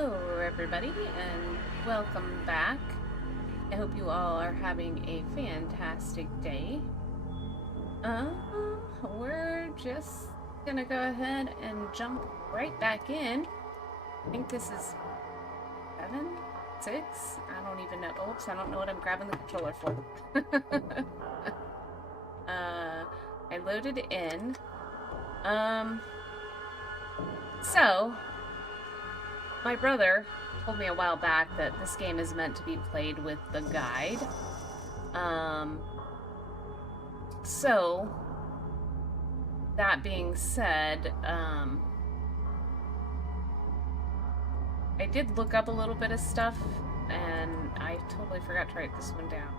Hello, everybody, and welcome back. I hope you all are having a fantastic day. We're just gonna go ahead and jump right back in. I think this is 7, 6. I don't even know. Oops, I don't know what I'm grabbing the controller for. I loaded in. So my brother told me a while back that this game is meant to be played with the guide. So that being said, I did look up a little bit of stuff, and I totally forgot to write this one down.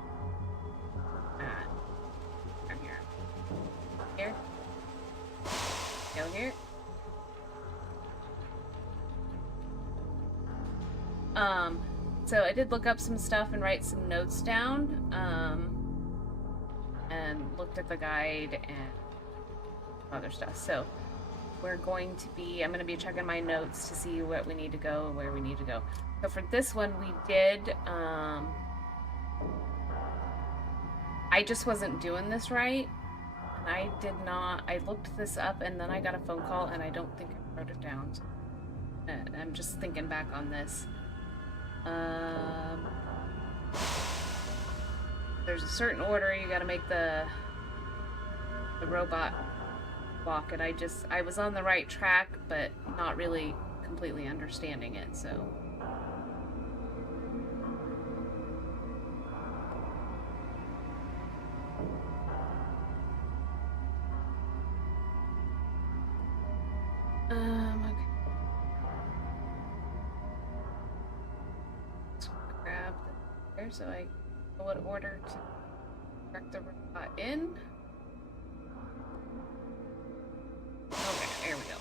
From here. Here. Go here. So I did look up some stuff and write some notes down, and looked at the guide and other stuff. So I'm going to be checking my notes to see what we need to go and where we need to go. So for this one, we did, I just wasn't doing this right. And I looked this up and then I got a phone call and I don't think I wrote it down. So, I'm just thinking back on this. There's a certain order you gotta make the robot walk, and I was on the right track, but not really completely understanding it, so. Okay. Grab there so I know what order to direct the robot in. Okay, there we go.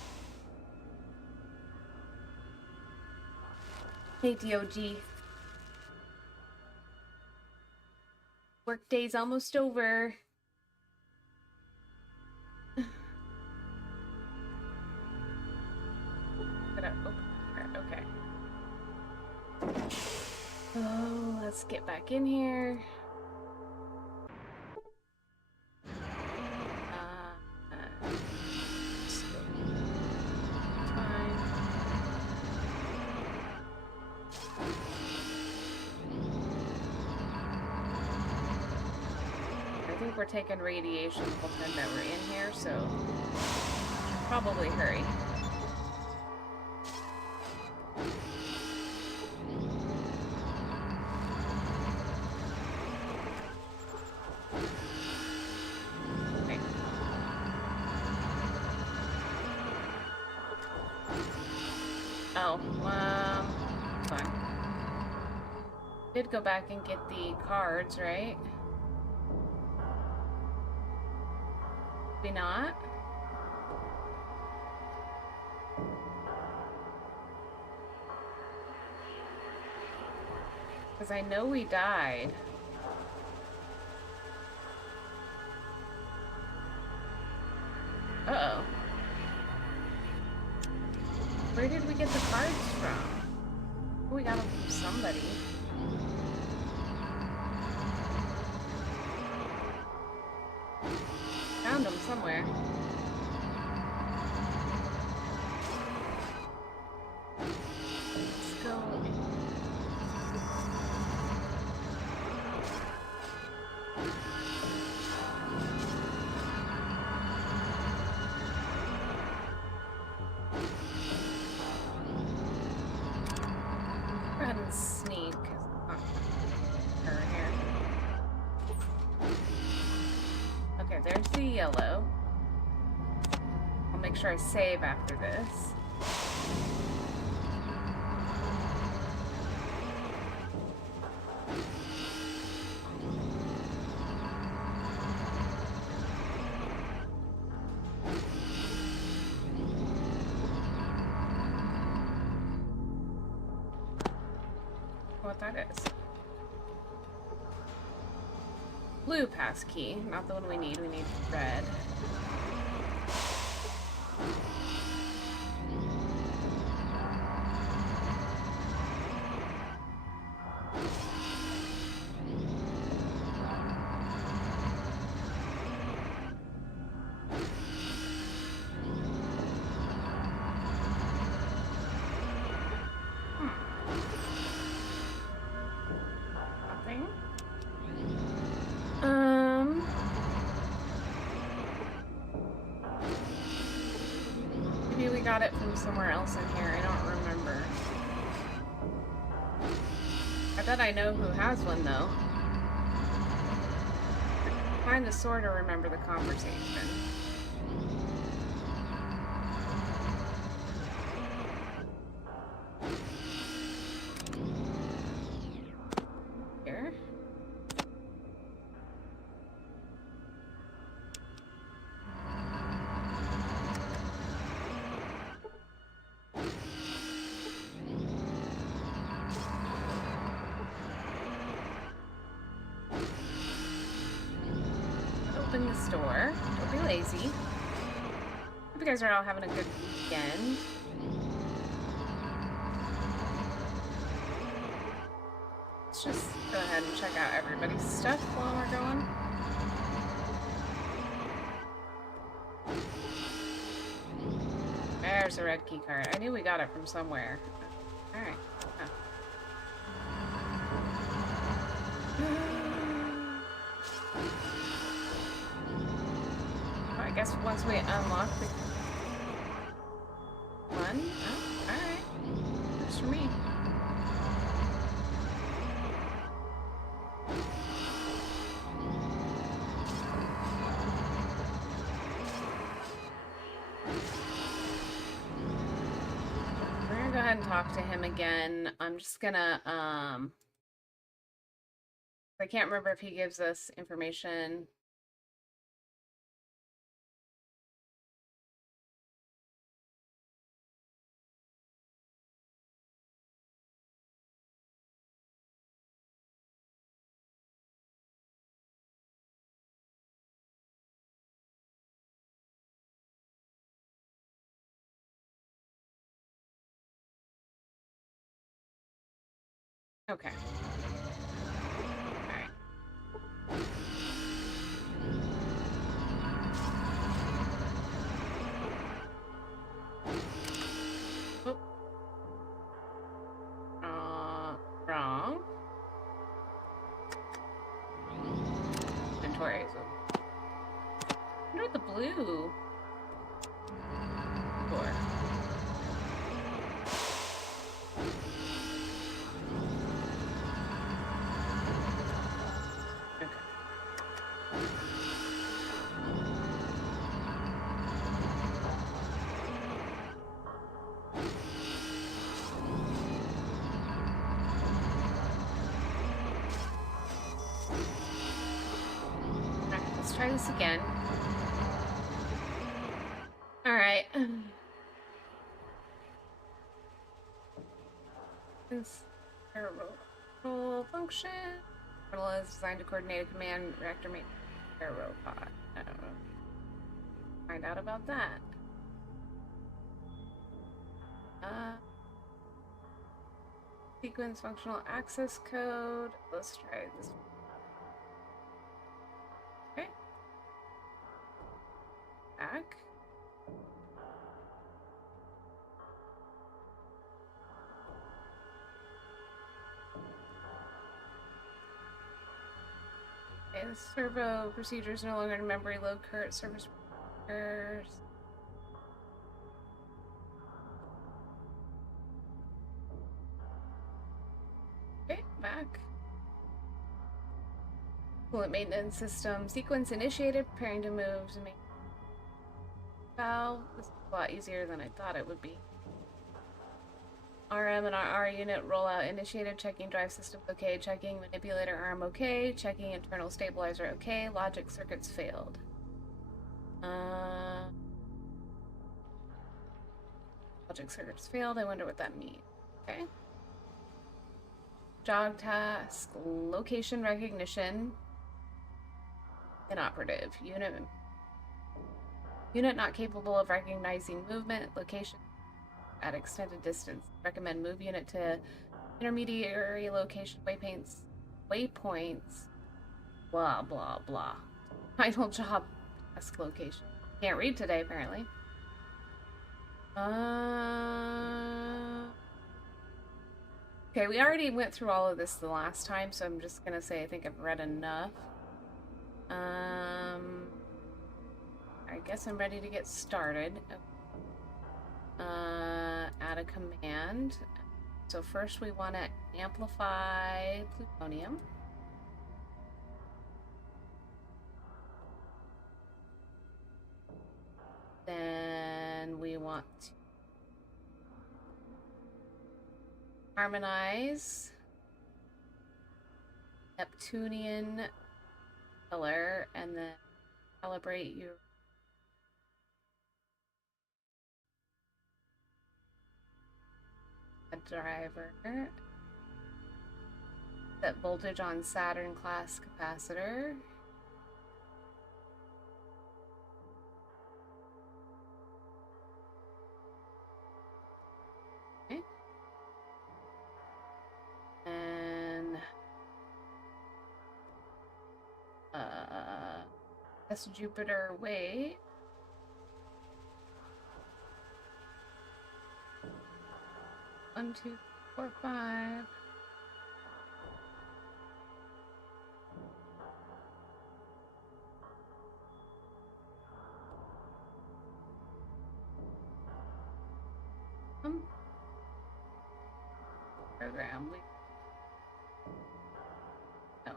Hey, D.O.G. Workday's almost over. Okay. Oh, let's get back in here. I think we're taking radiation the whole time that we're in here, so probably hurry. Fine. Did go back and get the cards, right? Maybe not? Because I know we died. Uh-oh. Where did we get the cards from? We got them from somebody. Found them somewhere. Let's go. Go ahead and sneak. Her here. Okay, there's the yellow. I'll make sure I save after this. What that is. Blue pass key, not the one we need red. got it from somewhere else in here. I don't remember. I bet I know who has one, though. I'm trying to sort of remember the conversation. Here. Open this door. Don't be lazy. Hope you guys are all having a good weekend. Let's just go ahead and check out everybody's stuff while we're going. There's a red key card. I knew we got it from somewhere. Alright. I guess once we unlock the one, oh, alright. Works for me. We're gonna go ahead and talk to him again. I'm just gonna, I can't remember if he gives us information. Okay. Alright. Oh. Wrong. Inventory. I wonder what the blue for. Try this again. Alright. This roll function. Portal is designed to coordinate a command reactor mate air robot. I don't know. Find out about that. Sequence functional access code. Let's try this. Okay. Back. Okay, the servo procedure is no longer in memory. Load current service procedures. Okay, back. Coolant maintenance system. Sequence initiated. Preparing to move to make valve. This is a lot easier than I thought it would be. RM and RR unit rollout initiated. Checking drive systems okay. Checking manipulator arm okay. Checking internal stabilizer okay. Logic circuits failed. Logic circuits failed. I wonder what that means. Okay. Jog task. Location recognition. Inoperative. Unit not capable of recognizing movement. Location at extended distance. Recommend move unit to intermediary location waypoints. Blah blah blah. Final job task location. Can't read today apparently. Okay, we already went through all of this the last time, so I'm just gonna say I think I've read enough. I guess I'm ready to get started. Add a command. So first we want to amplify plutonium. Then we want to harmonize Neptunian color and then calibrate your driver. Set voltage on Saturn class capacitor. Okay. And that's Jupiter weight. One, two, four, five. Program. No.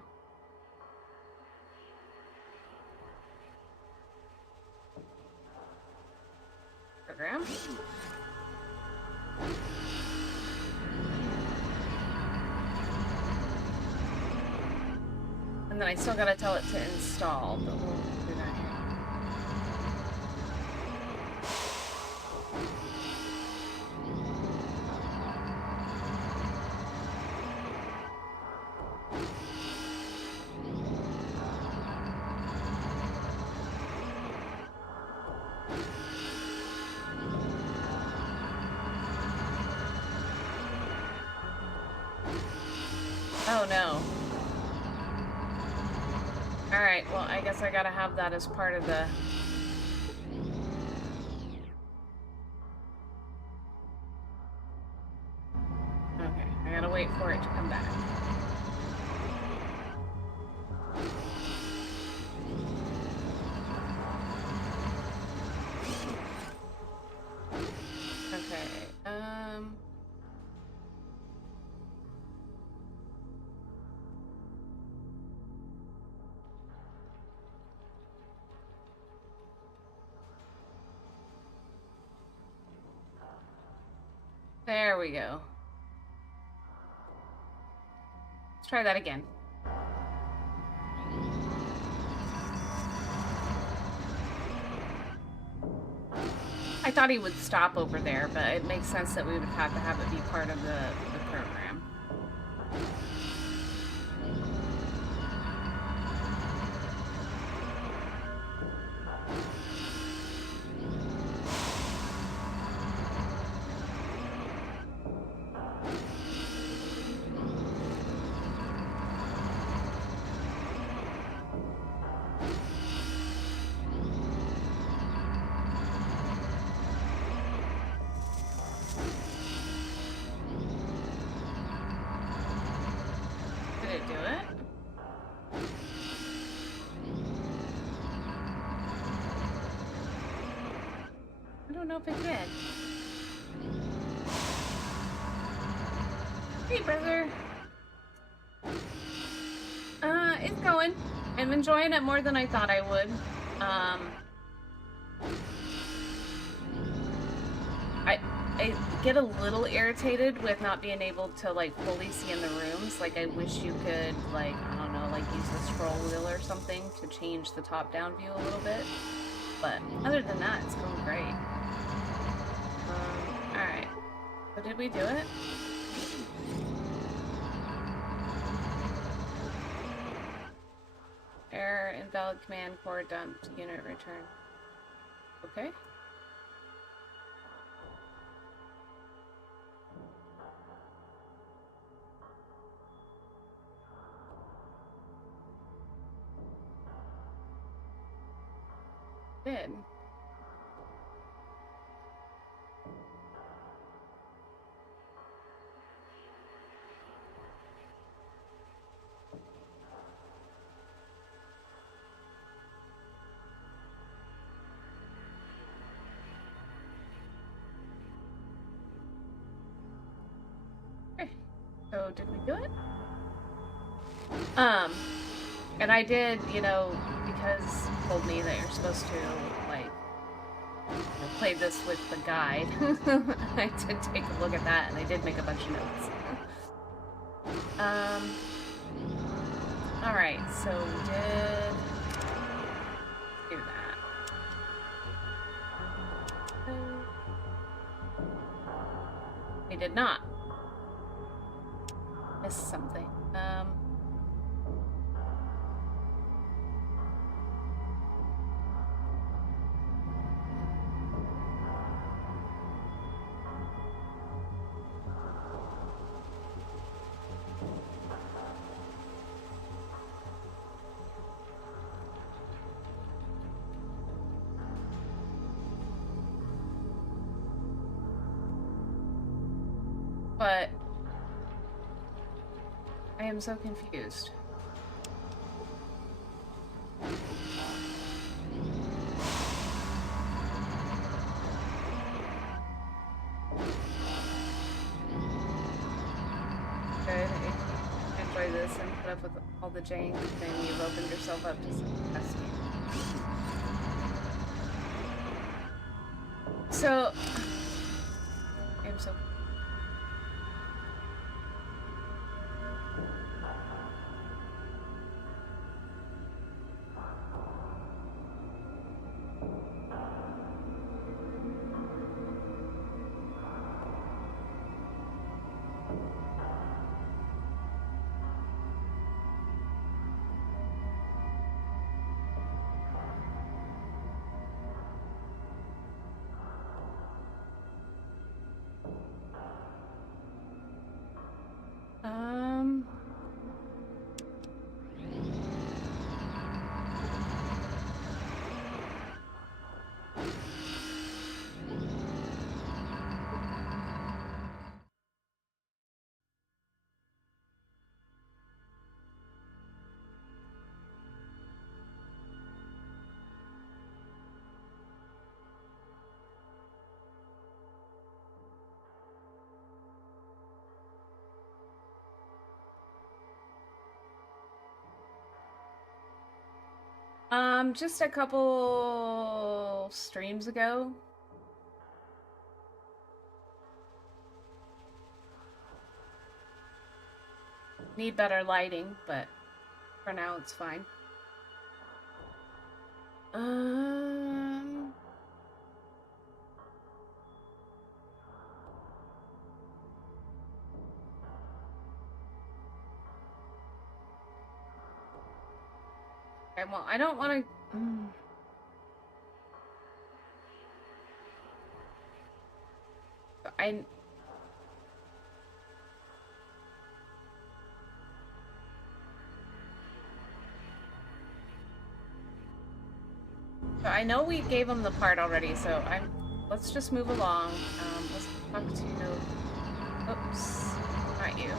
Program. And then I still gotta tell it to install, but we'll do that here. Oh no. Alright, well, I guess I gotta have that as part of the... Okay, I gotta wait for it to come back. There we go. Let's try that again. I thought he would stop over there, but it makes sense that we would have to have it be part of the program. I don't know if it did. Hey, brother. It's going. I'm enjoying it more than I thought I would. I get a little irritated with not being able to, like, fully see in the rooms. Like, I wish you could, like, I don't know, like, use the scroll wheel or something to change the top-down view a little bit. But other than that, it's going great. Alright. So did we do it? Error, invalid command, core dumped, unit return. Okay. Did. So did we do it? And I did, you know, because you told me that you're supposed to, like, play this with the guide. I did take a look at that, and I did make a bunch of notes. Alright, so we did do that. We did not. Missed something. But I am so confused. Good. Enjoy this and put up with all the jank, then you've opened yourself up to some testing. So I'm so just a couple streams ago. Need better lighting, but for now it's fine. Okay, well, I don't want to. I know we gave him the part already, so let's just move along. Let's talk to. Oops, not you.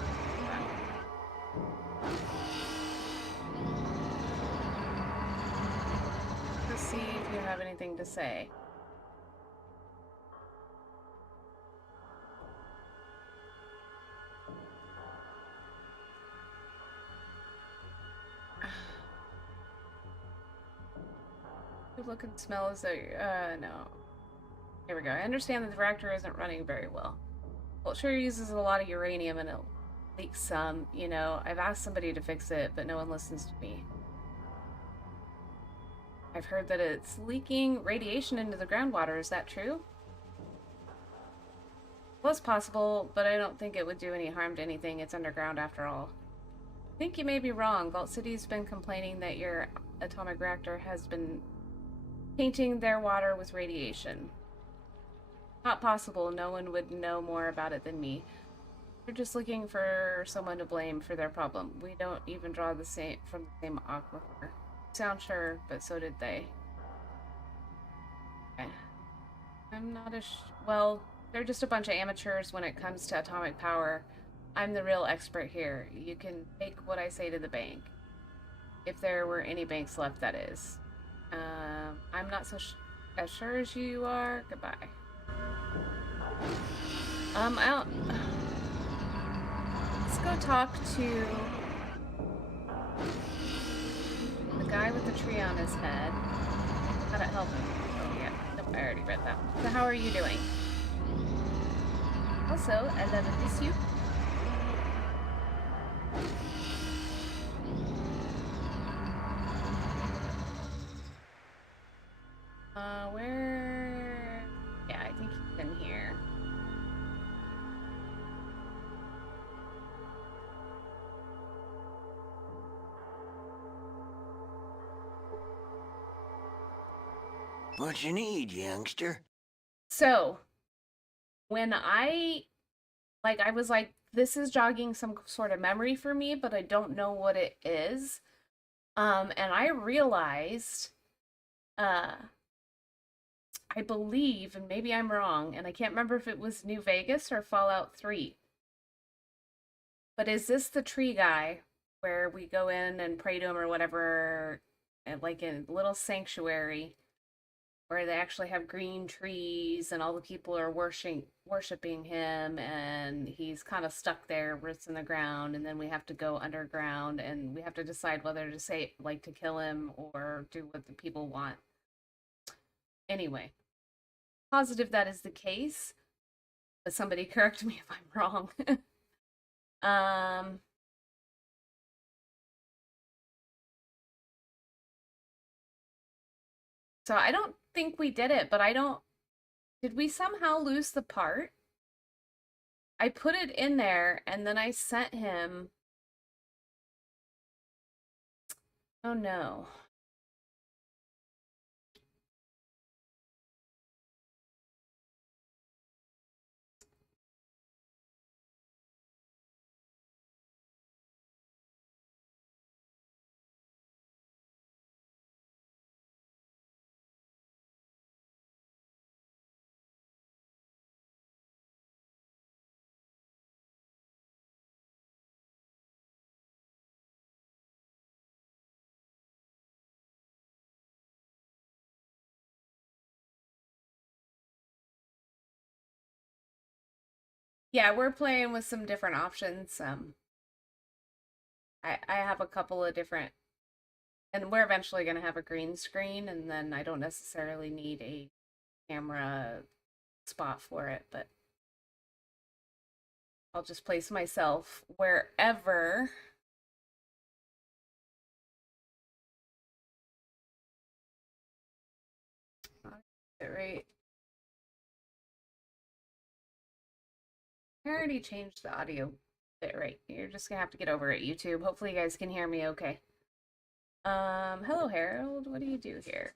Let's see if you have anything to say. Look and smell as though no. Here we go. I understand that the reactor isn't running very well. Well, it sure uses a lot of uranium and it leaks some, you know. I've asked somebody to fix it, but no one listens to me. I've heard that it's leaking radiation into the groundwater. Is that true? Well, it's possible, but I don't think it would do any harm to anything. It's underground after all. I think you may be wrong. Vault City's been complaining that your atomic reactor has been painting their water with radiation. Not possible. No one would know more about it than me. They're just looking for someone to blame for their problem. We don't even draw from the same aquifer. Sound sure, but so did they. Okay. I'm not well, they're just a bunch of amateurs when it comes to atomic power. I'm the real expert here. You can take what I say to the bank. If there were any banks left, that is. I'm not so as sure as you are. Goodbye. let's go talk to the guy with the tree on his head. How to help him. Oh yeah, nope, I already read that. So how are you doing? Also, I love this you. Where? Yeah, I think he's in here. What you need, youngster? So, when I was like, this is jogging some sort of memory for me, but I don't know what it is. And I realized, uh, I believe, and maybe I'm wrong, and I can't remember if it was New Vegas or Fallout 3. But is this the tree guy where we go in and pray to him or whatever, and like in a little sanctuary where they actually have green trees and all the people are worshiping him, and he's kind of stuck there, roots in the ground, and then we have to go underground and we have to decide whether to say like to kill him or do what the people want. Anyway, positive that is the case, but somebody correct me if I'm wrong. So I don't think we did it, but did we somehow lose the part? I put it in there and then I sent him. Oh no. Yeah, we're playing with some different options. I have a couple of different, and we're eventually going to have a green screen, and then I don't necessarily need a camera spot for it, but I'll just place myself wherever. Right. I already changed the audio bit right. You're just gonna have to get over it, YouTube. Hopefully you guys can hear me okay. Hello Harold, what do you do here?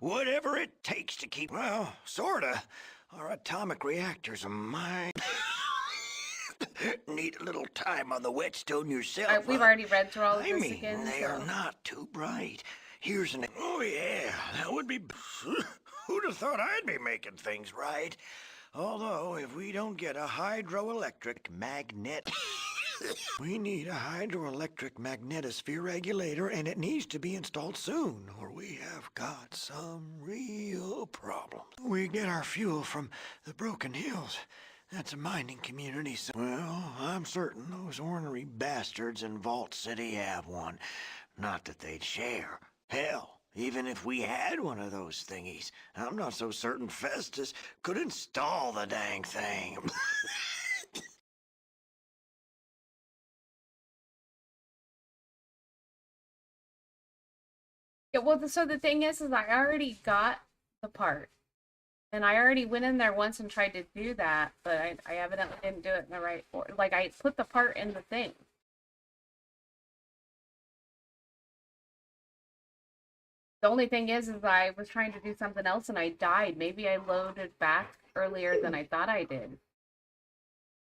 Whatever it takes to keep... Well, sorta. Our atomic reactors are mine. Need a little time on the whetstone yourself, We've already read through all of this again. They are not too bright. Here's an... Oh yeah, that would be... Who'd have thought I'd be making things right? Although, if we don't get a hydroelectric magnet... We need a hydroelectric magnetosphere regulator, and it needs to be installed soon, or we have got some real problems. We get our fuel from the Broken Hills. That's a mining community, so... Well, I'm certain those ornery bastards in Vault City have one. Not that they'd share. Hell, even if we had one of those thingies, I'm not so certain Festus could install the dang thing. Yeah, well, so the thing is I already got the part. And I already went in there once and tried to do that, but I evidently didn't do it in the right order. Like, I put the part in the thing. The only thing is I was trying to do something else and I died. Maybe I loaded back earlier than I thought I did.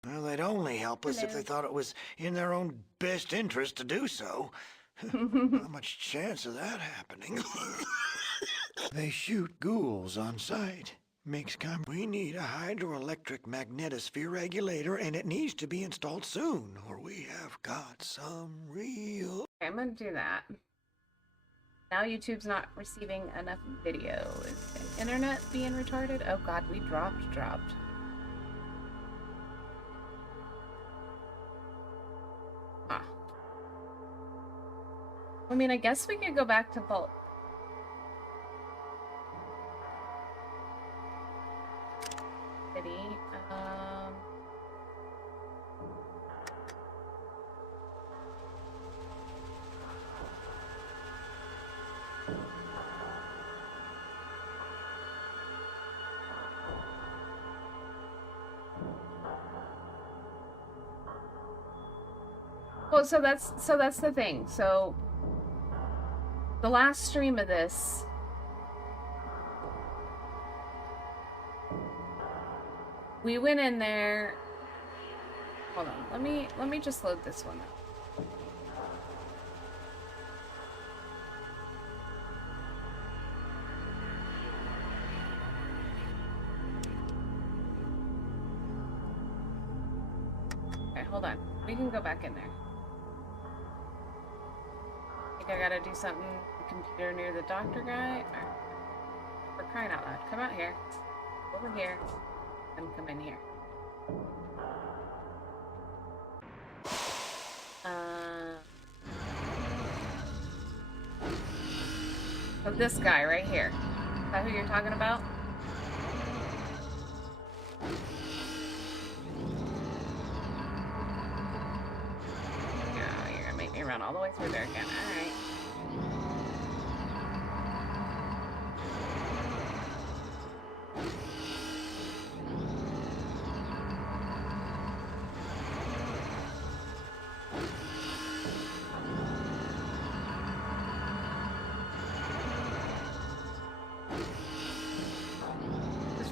Well, they'd only help us if they thought it was in their own best interest to do so. Not much chance of that happening. They shoot ghouls on sight. We need a hydroelectric magnetosphere regulator, and it needs to be installed soon, or we have got some real... Okay, I'm gonna do that. Now YouTube's not receiving enough video. Is the internet being retarded? Oh god, we dropped. I mean, I guess we could go back to Vault. City. Well, so that's the thing. So the last stream of this, we went in there. Hold on, let me just load this one up. Okay, hold on. We can go back in there. I think I gotta do something. The computer near the doctor guy. Alright. For crying out loud. Come out here. Over here. And come in here. So this guy right here. Is that who you're talking about? Oh, you're gonna make me run all the way through there again. Alright.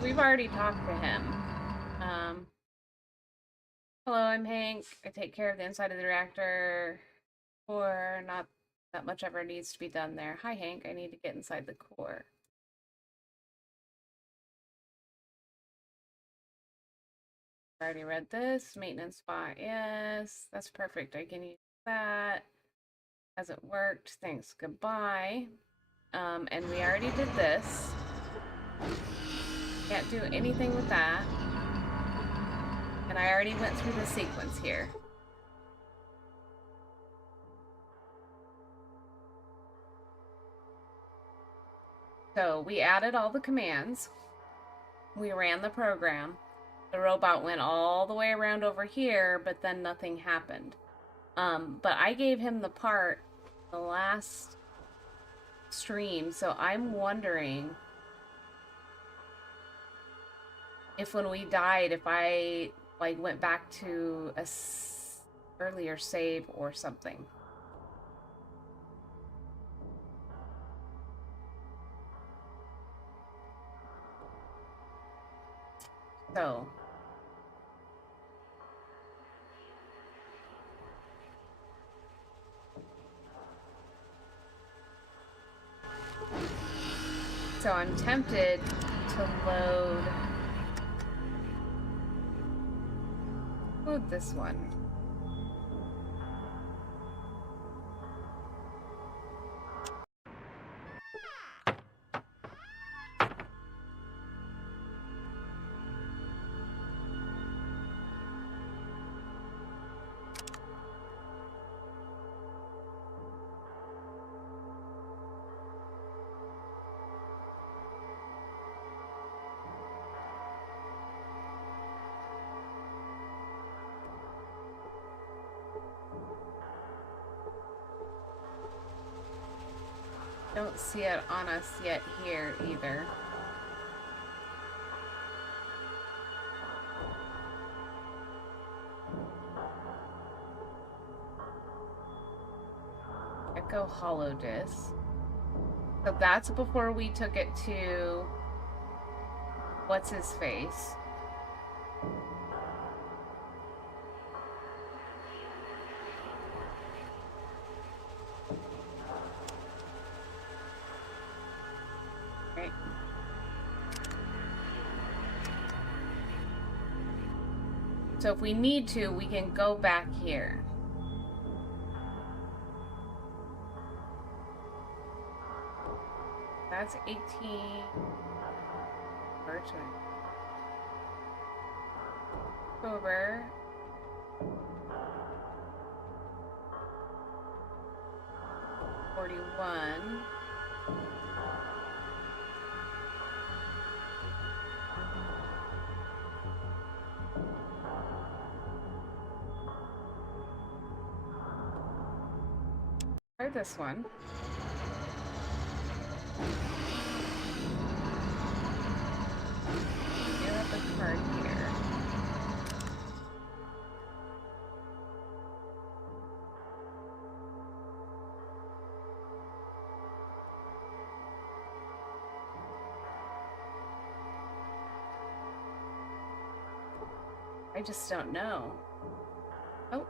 We've already talked to him. Hello, I'm Hank. I take care of the inside of the reactor. Or not that much ever needs to be done there. Hi, Hank. I need to get inside the core. I already read this. Maintenance spot. Yes, that's perfect. I can use that. Hasn't worked. Thanks. Goodbye. And we already did this. Can't do anything with that. And I already went through the sequence here. So we added all the commands. We ran the program. The robot went all the way around over here, but then nothing happened. But I gave him the part the last stream, so I'm wondering if when we died, if I like went back to a earlier save or something. So I'm tempted to load this one. Don't see it on us yet here either. Echo hollow disk. So that's before we took it to what's his face. So if we need to, we can go back here. That's 18. October. 41. Try this one. We do have the card here. I just don't know. Oh.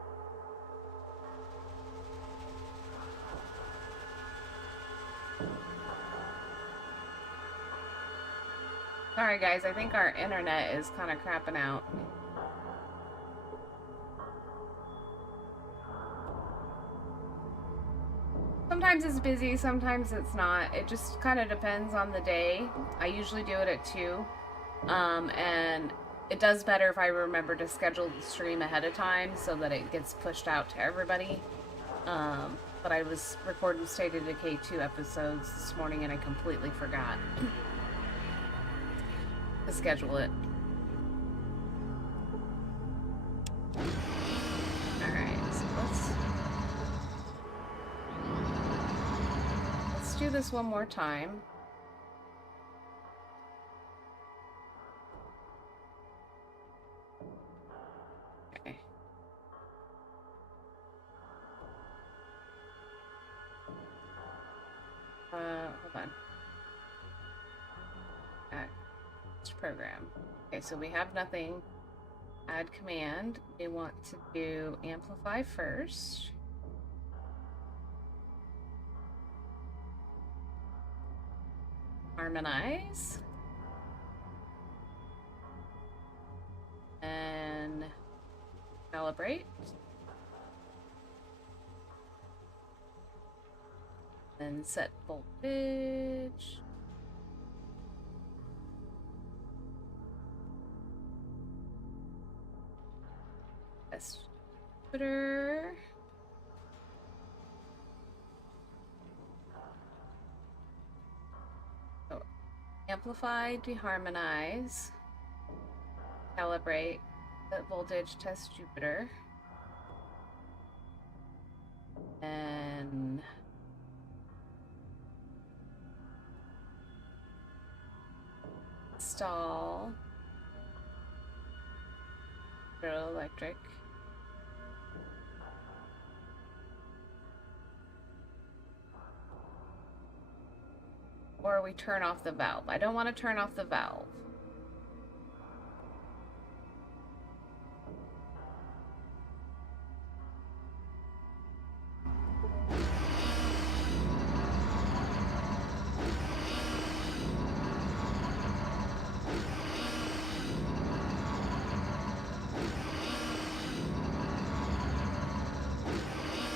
Sorry guys, I think our internet is kind of crapping out. Sometimes it's busy, sometimes it's not. It just kind of depends on the day. I usually do it at 2. And it does better if I remember to schedule the stream ahead of time so that it gets pushed out to everybody. But I was recording State of Decay 2 episodes this morning and I completely forgot to schedule it. Alright, so let's do this one more time. Okay. Hold on. Program. Okay, so we have nothing. Add command. We want to do amplify first. Harmonize. And calibrate. Then set voltage. Twitter. So, amplify, deharmonize, calibrate, set voltage, test Jupiter, and install electric. Or we turn off the valve. I don't want to turn off the valve.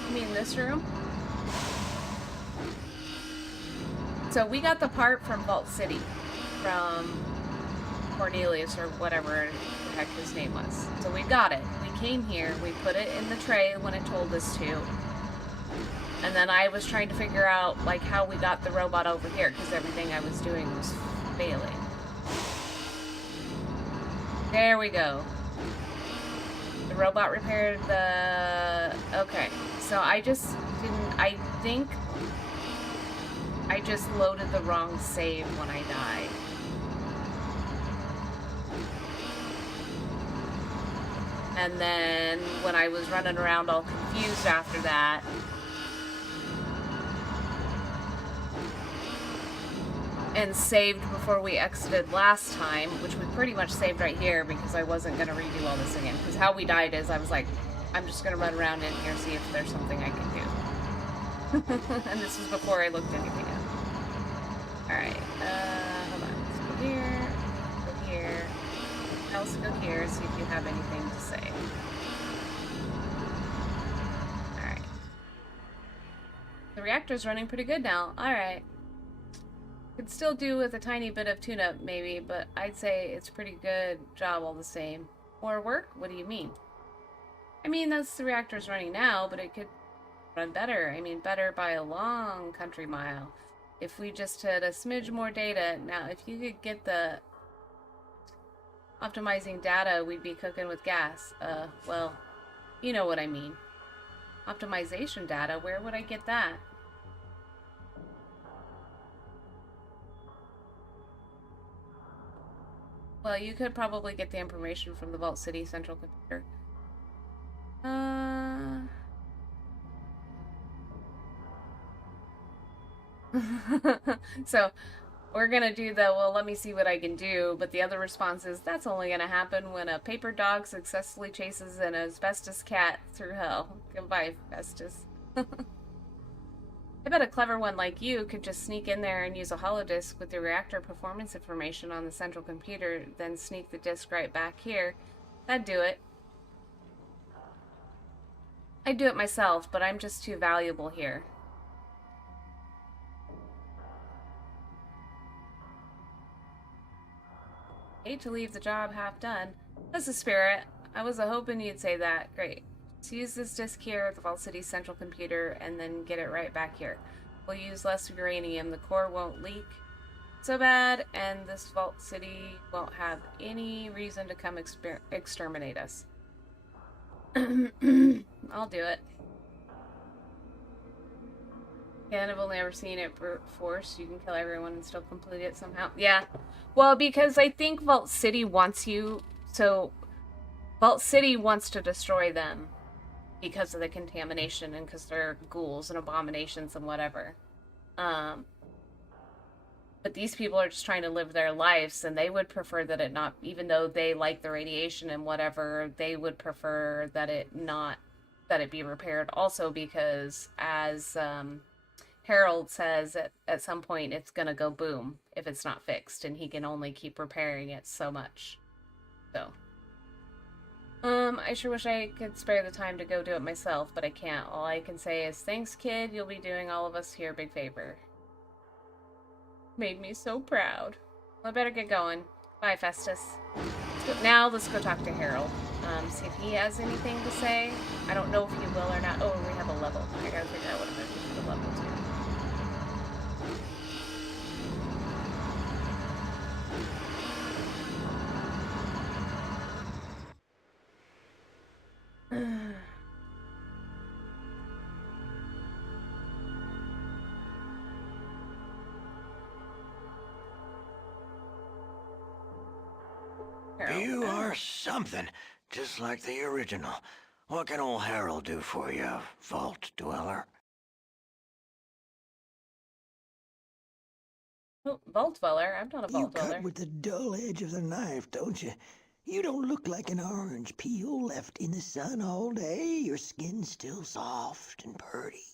You mean this room? So we got the part from Vault City, from Cornelius or whatever the heck his name was. So we got it. We came here, we put it in the tray when it told us to. And then I was trying to figure out like how we got the robot over here because everything I was doing was failing. There we go. The robot repaired the... Okay, so I just didn't... I think... I just loaded the wrong save when I died. And then when I was running around all confused after that, and saved before we exited last time, which we pretty much saved right here because I wasn't going to redo all this again. Because how we died is I was like, I'm just going to run around in here, see if there's something I can do. And this was before I looked anything up. Alright, hold on. Let's go here, else go here, see if you have anything to say. Alright. The reactor's running pretty good now. Alright. Could still do with a tiny bit of tune-up, maybe, but I'd say it's a pretty good job all the same. More work? What do you mean? I mean, that's the reactor's running now, but it could run better. I mean, better by a long country mile. If we just had a smidge more data. Now, if you could get the optimizing data, we'd be cooking with gas. Well, you know what I mean. Optimization data, where would I get that? Well, you could probably get the information from the Vault City central computer. So, we're gonna do the, well, let me see what I can do, but the other response is, that's only gonna happen when a paper dog successfully chases an asbestos cat through hell. Goodbye, Festus. I bet a clever one like you could just sneak in there and use a holodisk with the reactor performance information on the central computer, then sneak the disk right back here. That'd do it. I'd do it myself, but I'm just too valuable here. Hate to leave the job half done. That's the spirit. I was hoping you'd say that. Great. Let's use this disk here at the Vault City central computer and then get it right back here. We'll use less uranium. The core won't leak so bad, and this Vault City won't have any reason to come exterminate us. I'll do it. And I've only ever seen it brute force. You can kill everyone and still complete it somehow. Yeah. Well, because I think Vault City wants you... So, Vault City wants to destroy them because of the contamination and because they're ghouls and abominations and whatever. But these people are just trying to live their lives, and they would prefer that it not... Even though they like the radiation and whatever, they would prefer that it not... That it be repaired. Also because, as... Harold says at some point it's gonna go boom if it's not fixed, and he can only keep repairing it so much. So, I sure wish I could spare the time to go do it myself, but I can't. All I can say is, thanks, kid. You'll be doing all of us here a big favor. Made me so proud. Well, I better get going. Bye, Festus. Now let's go talk to Harold. See if he has anything to say. I don't know if he will or not. Oh, we have a level. I gotta figure out what I'm gonna do for the level too. You are something, just like the original. What can old Harold do for you, Vault Dweller? Oh, Vault Dweller? I'm not a Vault Dweller. You cut with the dull edge of the knife, don't you? You don't look like an orange peel left in the sun all day. Your skin's still soft and purty.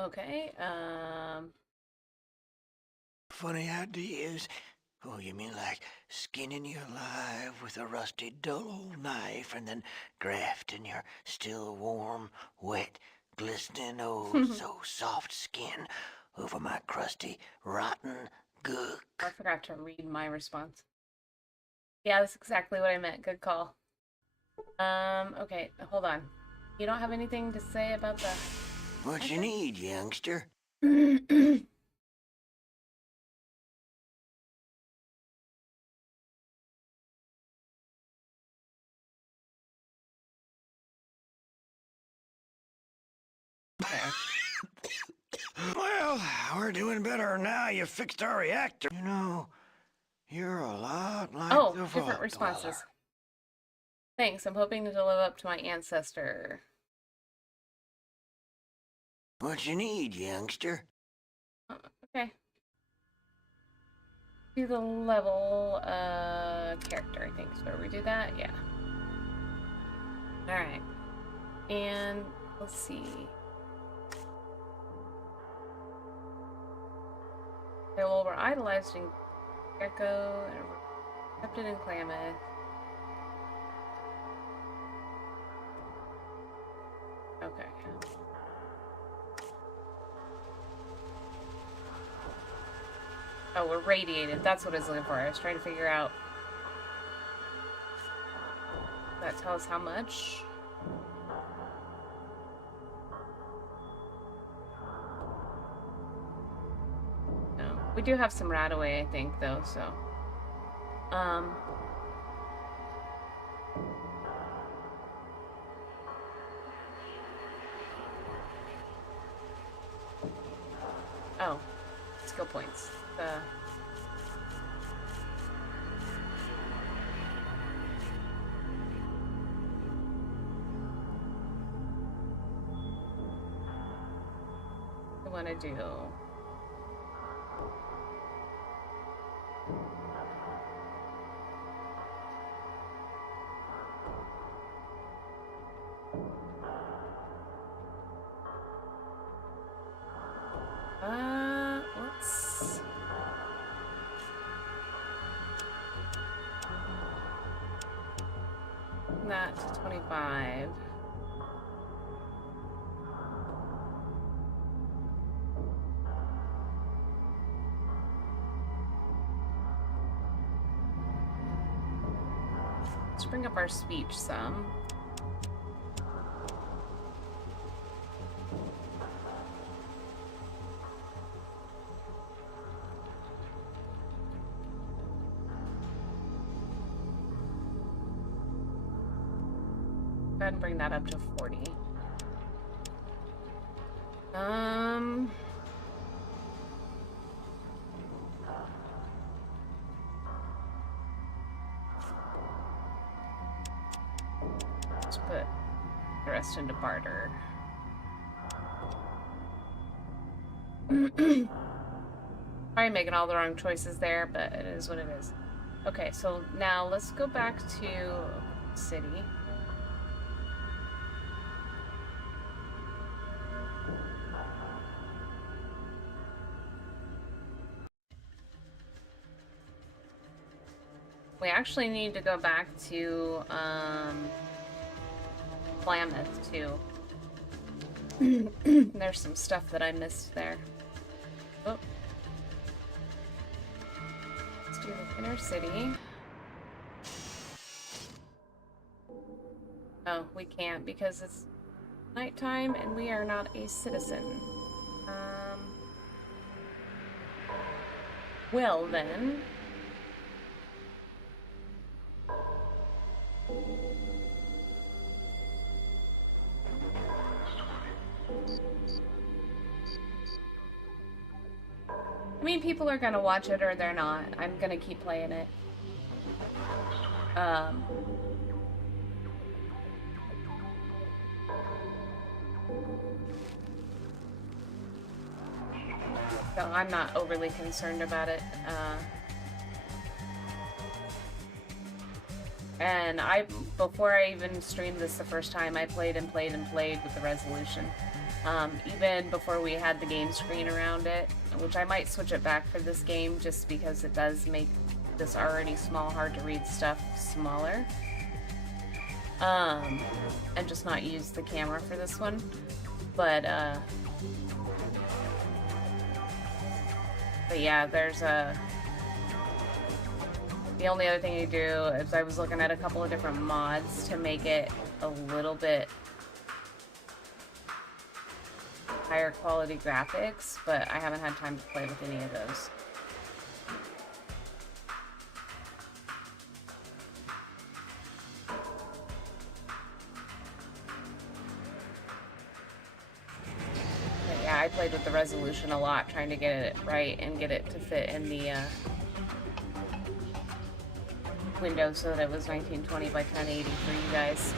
Okay, Funny ideas. Oh, you mean like skinning you alive with a rusty, dull old knife and then grafting your still warm, wet, glistening, oh, so soft skin over my crusty, rotten gook. I forgot to read my response. Yeah, that's exactly what I meant. Good call. Okay, hold on. You don't have anything to say about the... What you need, youngster? Well, we're doing better now you fixed our reactor. You know, you're a lot like the different Vault responses. Dweller. Thanks, I'm hoping to live up to my ancestor. What you need, youngster? Okay. Do the level, character, I think is where we do that. Yeah. Alright. And, let's see. Okay, well, we're idolizing Gecko, and we're accepted in Klamath. Okay. Oh, we're radiated. That's what I was looking for. I was trying to figure out. That tells how much. We do have some Radaway, I think, though, so. Oh. Skill points. I want to do... let's... That to 25. Let's bring up our speech some. Go ahead and bring that up to 40. Let's put the rest into barter. Probably making all the wrong choices there, but it is what it is. Okay, so now let's go back to city. We actually need to go back to Klamath too. There's some stuff that I missed there. Oh. Let's do the inner city. Oh, we can't because it's nighttime and we are not a citizen. Well then. I mean, people are gonna watch it or they're not. I'm gonna keep playing it. So I'm not overly concerned about it. And before I even streamed this the first time, I played and played and played with the resolution. Even before we had the game screen around it, which I might switch it back for this game just because it does make this already small, hard to read stuff smaller. And just not use the camera for this one. But yeah, there's the only other thing I do is I was looking at a couple of different mods to make it a little bit higher quality graphics, but I haven't had time to play with any of those. But yeah, I played with the resolution a lot, trying to get it right and get it to fit in the window so that it was 1920 by 1080 for you guys.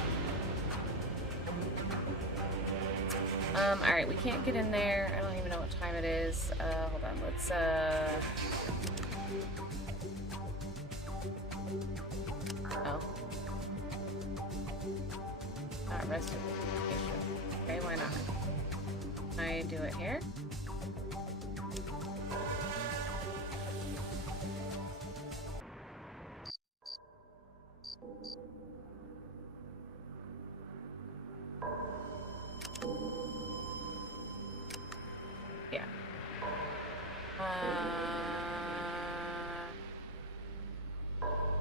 Alright, we can't get in there. I don't even know what time it is. Hold on, let's, oh. Not rest of the vacation. Okay, why not? I do it here. Yeah.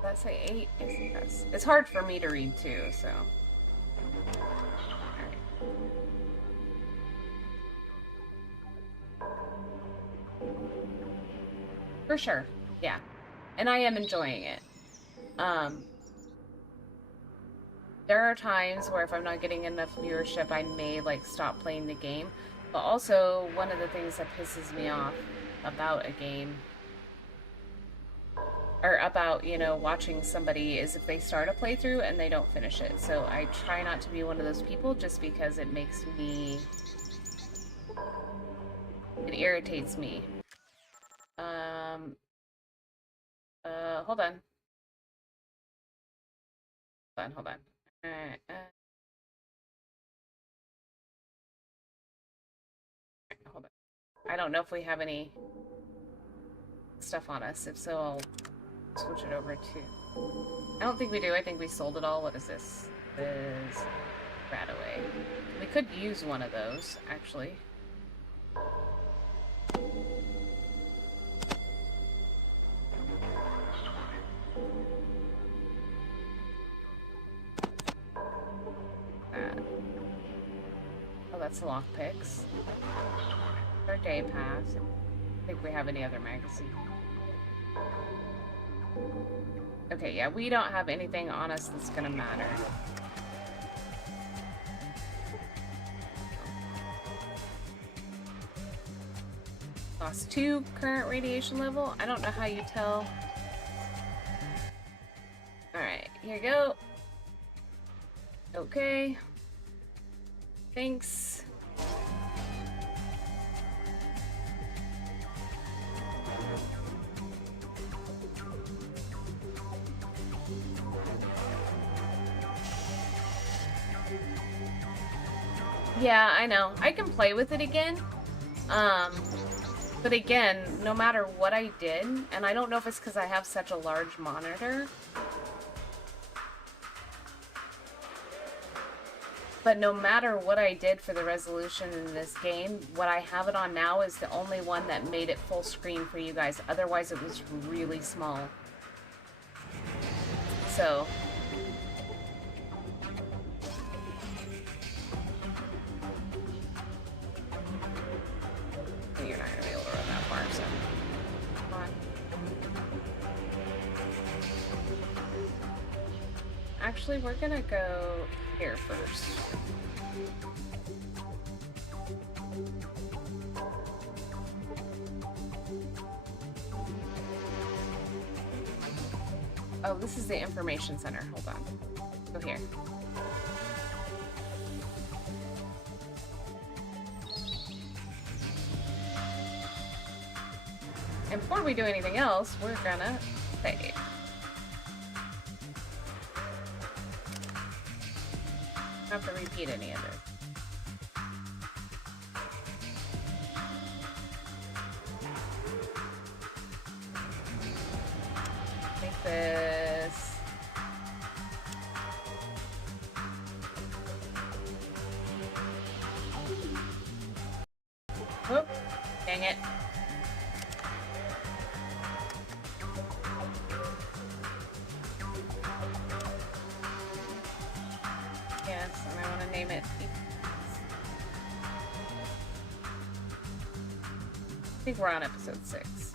Did I say 8? Yes. It's hard for me to read too, so. Alright. For sure. Yeah. And I am enjoying it. There are times where if I'm not getting enough viewership, I may, like, stop playing the game. But also, one of the things that pisses me off about a game, or about, you know, watching somebody, is if they start a playthrough and they don't finish it. So I try not to be one of those people just because it makes me... It irritates me. Hold on. Hold on. Alright, hold on. I don't know if we have any stuff on us. If so, I'll switch it over to... I don't think we do. I think we sold it all. What is this? This is Radaway. We could use one of those, actually. Oh, that's the lockpicks. Our day pass. I don't think we have any other magazine. Okay, yeah, we don't have anything on us that's gonna matter. Lost 2 current radiation level. I don't know how you tell. Alright, here you go. Okay. Thanks. Yeah, I know. I can play with it again. But again, no matter what I did, and I don't know if it's because I have such a large monitor, but no matter what I did for the resolution in this game, what I have it on now is the only one that made it full screen for you guys. Otherwise, it was really small. So... you're not going to be able to run that far, so... Come on. Actually, we're going to go here first. Oh, this is the information center. Hold on. Go here. And before we do anything else, we're gonna save. Don't have to repeat any of it. Take this. Whoop. Dang it. Yes, and I want to name it. I think we're on episode 6.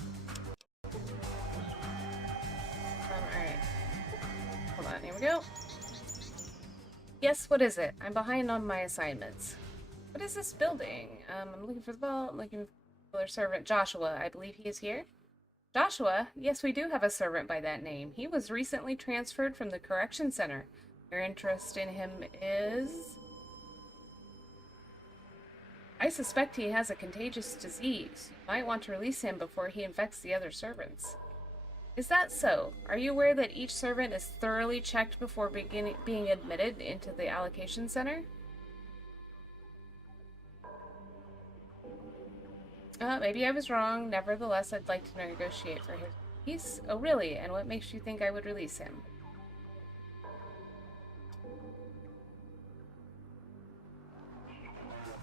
Alright. Hold on, here we go. Yes, what is it? I'm behind on my assignments. What is this building? I'm looking for the vault, looking for their servant Joshua. I believe he is here. Joshua? Yes, we do have a servant by that name. He was recently transferred from the correction center. Your interest in him is... I suspect he has a contagious disease. You might want to release him before he infects the other servants. Is that so? Are you aware that each servant is thoroughly checked before being admitted into the allocation center? Maybe I was wrong. Nevertheless, I'd like to negotiate for his peace. Oh, really? And what makes you think I would release him?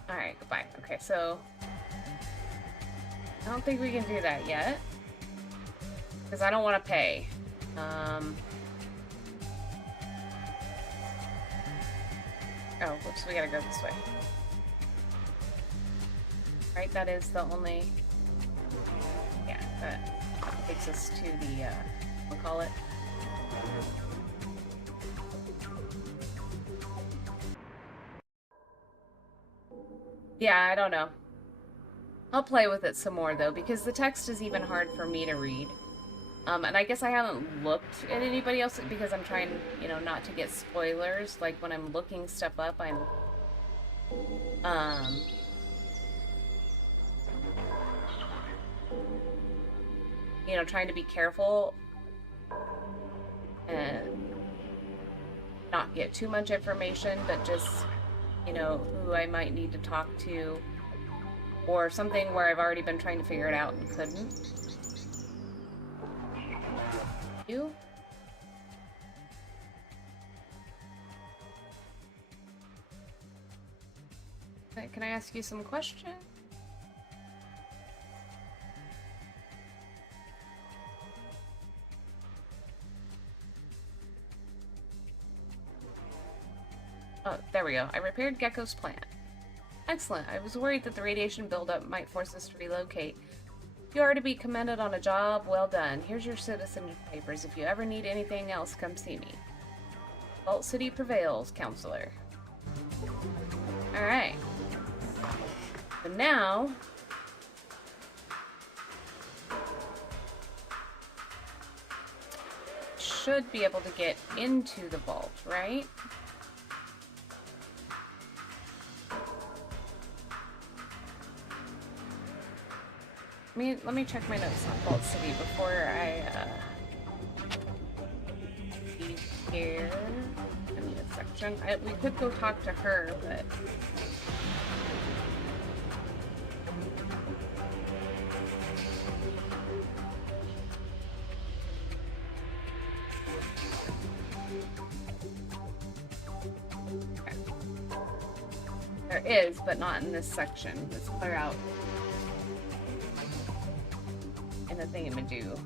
Alright, goodbye. Okay, so... I don't think we can do that yet. Because I don't want to pay. Oh, whoops, we gotta go this way. Right, that is the only... Yeah, that... takes us to the, we'll call it. Yeah, I don't know. I'll play with it some more, though, because the text is even hard for me to read. And I guess I haven't looked at anybody else because I'm trying, you know, not to get spoilers. Like, when I'm looking stuff up, I'm, you know, trying to be careful and not get too much information, but just, you know, who I might need to talk to, or something where I've already been trying to figure it out and couldn't. You? Can I ask you some questions? Oh, there we go. I repaired Gecko's plant. Excellent. I was worried that the radiation buildup might force us to relocate. You are to be commended on a job well done. Here's your citizen papers. If you ever need anything else, come see me. Vault City prevails, counselor. Alright. So now... should be able to get into the vault, right? Let me check my notes on Vault City before I leave here. I need a section. We could go talk to her, but okay. There is, but not in this section. Let's clear out in the thingamadoo.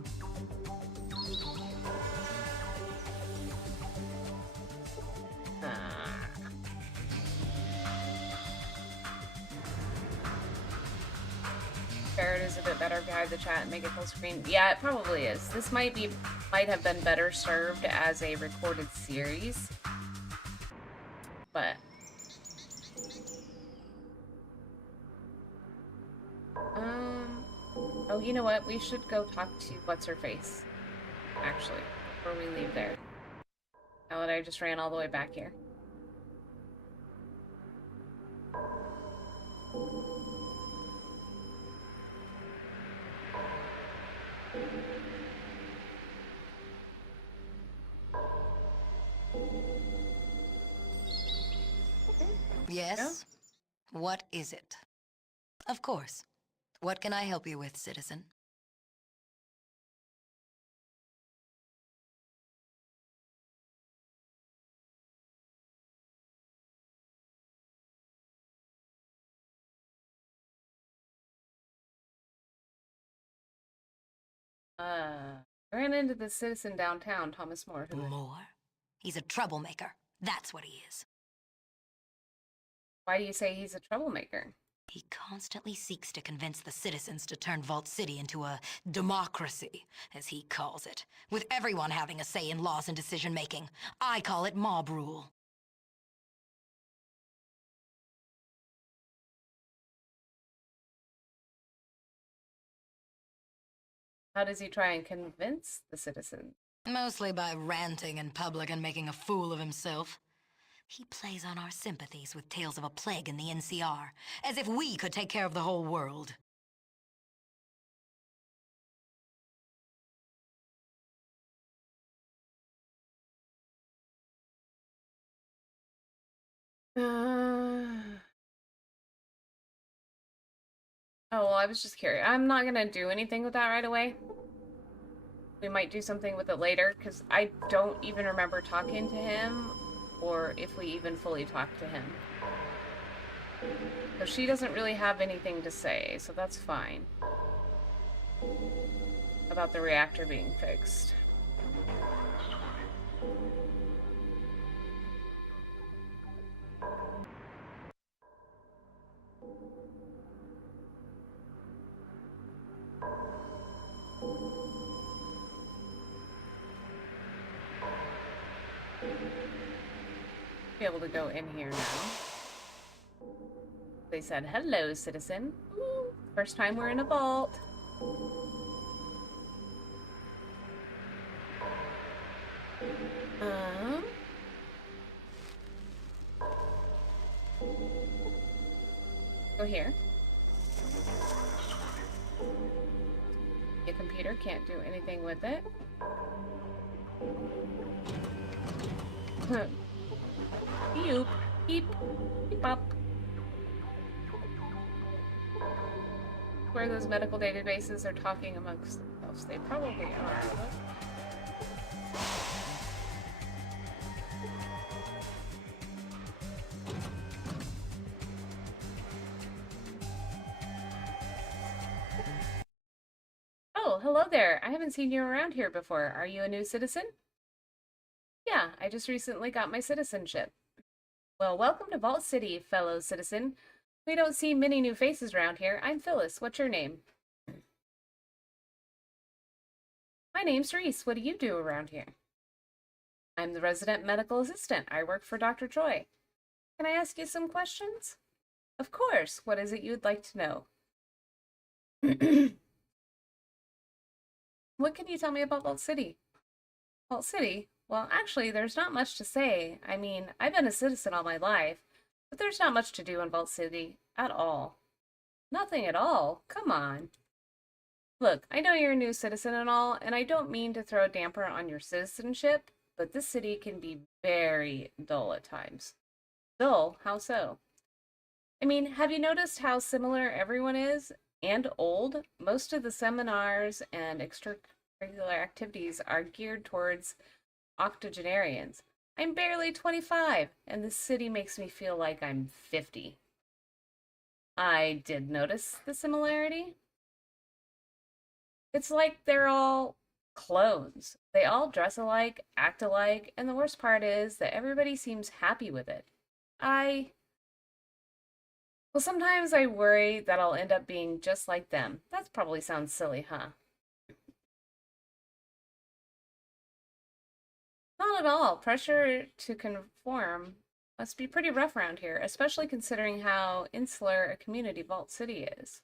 Barrett is a bit better if you hide the chat and make it full screen. Yeah, it probably is. This might have been better served as a recorded series. But oh, you know what? We should go talk to what's-her-face, actually, before we leave there. Now that I just ran all the way back here. Yes? What is it? Of course. What can I help you with, citizen? I ran into the citizen downtown, Thomas More. More? He's a troublemaker. That's what he is. Why do you say he's a troublemaker? He constantly seeks to convince the citizens to turn Vault City into a democracy, as he calls it, with everyone having a say in laws and decision-making. I call it mob rule. How does he try and convince the citizens? Mostly by ranting in public and making a fool of himself. He plays on our sympathies with tales of a plague in the NCR, as if we could take care of the whole world. Oh, well, I was just curious. I'm not gonna do anything with that right away. We might do something with it later, because I don't even remember talking to him, or if we even fully talked to him. So she doesn't really have anything to say, so that's fine. About the reactor being fixed. Be able to go in here now. They said, hello, citizen. Ooh, first time we're in a vault. Go here. Your computer can't do anything with it. Beep, beep, beep up. Where those medical databases are talking amongst themselves. They probably are. Oh, hello there. I haven't seen you around here before. Are you a new citizen? Yeah, I just recently got my citizenship. Well, welcome to Vault City, fellow citizen. We don't see many new faces around here. I'm Phyllis. What's your name? My name's Reese. What do you do around here? I'm the resident medical assistant. I work for Dr. Troy. Can I ask you some questions? Of course. What is it you'd like to know? What can you tell me about Vault City? Vault City? Well, actually, there's not much to say. I mean, I've been a citizen all my life, but there's not much to do in Vault City at all. Nothing at all? Come on. Look, I know you're a new citizen and all, and I don't mean to throw a damper on your citizenship, but this city can be very dull at times. Dull? How so? I mean, have you noticed how similar everyone is? And old? Most of the seminars and extracurricular activities are geared towards octogenarians. I'm barely 25, and this city makes me feel like I'm 50. I did notice the similarity. It's like they're all clones. They all dress alike, act alike, and the worst part is that everybody seems happy with it. Well, sometimes I worry that I'll end up being just like them. That probably sounds silly, huh? Not at all. Pressure to conform must be pretty rough around here, especially considering how insular a community Vault City is.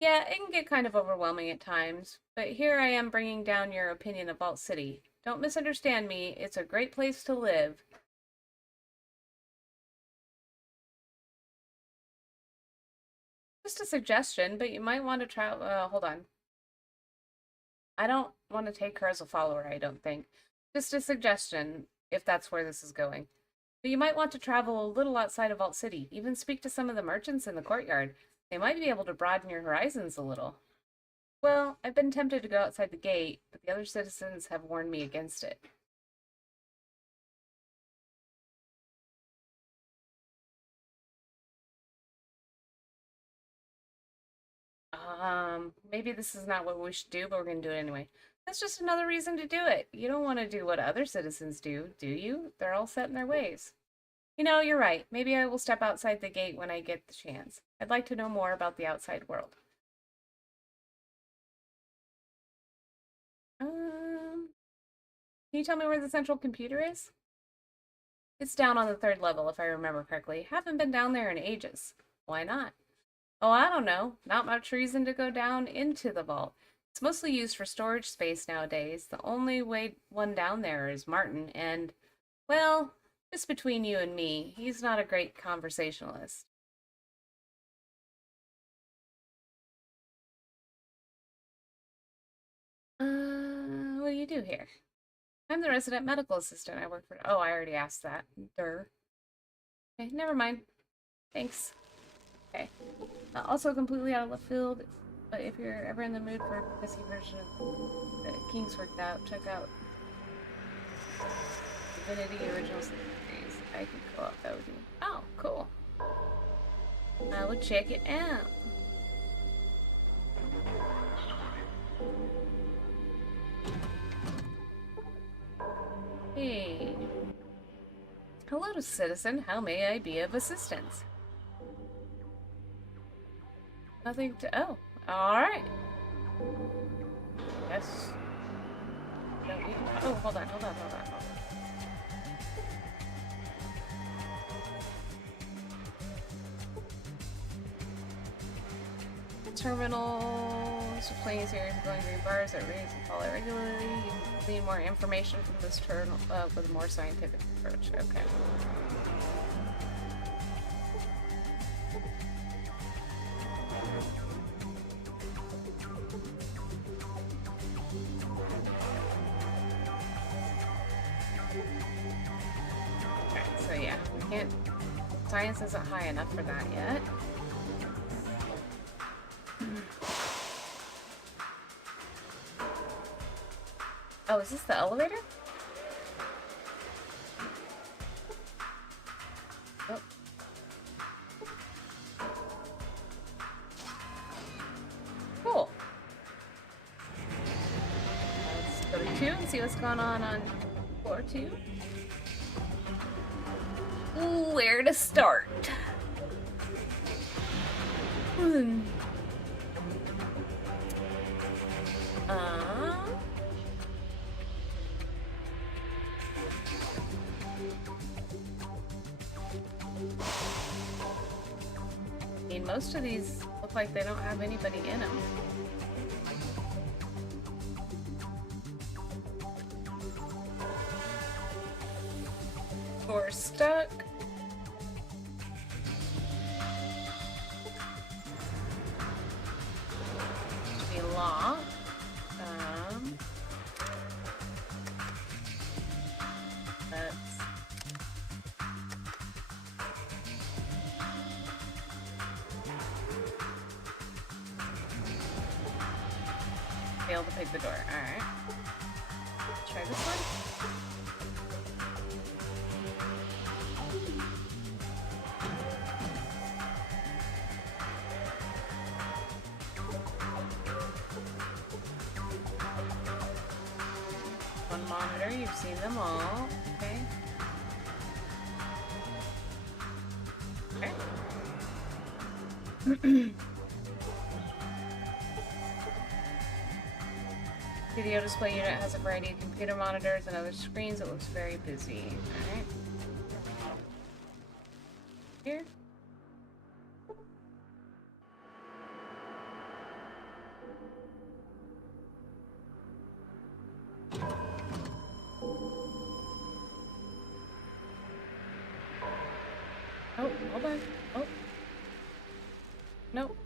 Yeah, it can get kind of overwhelming at times, but here I am bringing down your opinion of Vault City. Don't misunderstand me, it's a great place to live. Just a suggestion, but you might want to try. Hold on. I don't want to take her as a follower, I don't think. Just a suggestion, if that's where this is going. But you might want to travel a little outside of Vault City, even speak to some of the merchants in the courtyard. They might be able to broaden your horizons a little. Well, I've been tempted to go outside the gate, but the other citizens have warned me against it. Maybe this is not what we should do, but we're going to do it anyway. That's just another reason to do it. You don't want to do what other citizens do you? They're all set in their ways. You know, you're right. Maybe I will step outside the gate when I get the chance. I'd like to know more about the outside world. Can you tell me where the central computer is? It's down on the 3rd level, if I remember correctly. Haven't been down there in ages. Why not? Oh, I don't know. Not much reason to go down into the vault. It's mostly used for storage space nowadays. The only one down there is Martin, and, well, just between you and me, he's not a great conversationalist. What do you do here? I'm the resident medical assistant. I work for... Oh, I already asked that. Durr. Okay, never mind. Thanks. Okay. Also completely out of left field, but if you're ever in the mood for a busy version of the King's Worked Out, check out Divinity Original Series. I could co-op that with you. Oh, cool. I would check it out. Hey. Hello, citizen. How may I be of assistance? Nothing to... Oh, alright. Yes. No, oh, hold on. terminals, playing a series of glowing green bars that raise and fall regularly. You need more information from this terminal with a more scientific approach. Okay. So yeah, we can't. Science isn't high enough for that yet. Oh, is this the elevator? Oh. Cool. Let's go to 2 and see what's going on floor 2. Ooh, where to start? I mean, most of these look like they don't have anybody in them. Or stuck. Should be locked. Let's be able to pick the door. Alright. Let's try this one. One monitor, you've seen them all. Okay. Okay. Video display unit has a variety of computer monitors and other screens. It looks very busy. Alright. Here. Oh, hold on. Oh. No.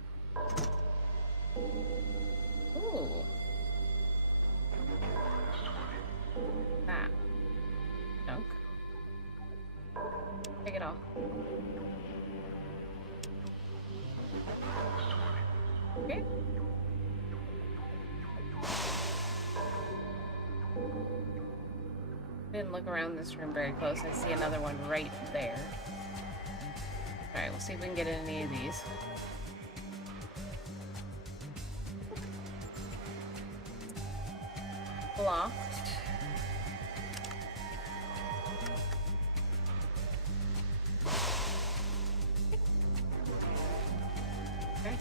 Ooh. Ah. Junk. Take it off. Okay. Didn't look around this room very close. I see another one right there. Alright, we'll see if we can get in any of these. Locked. Okay.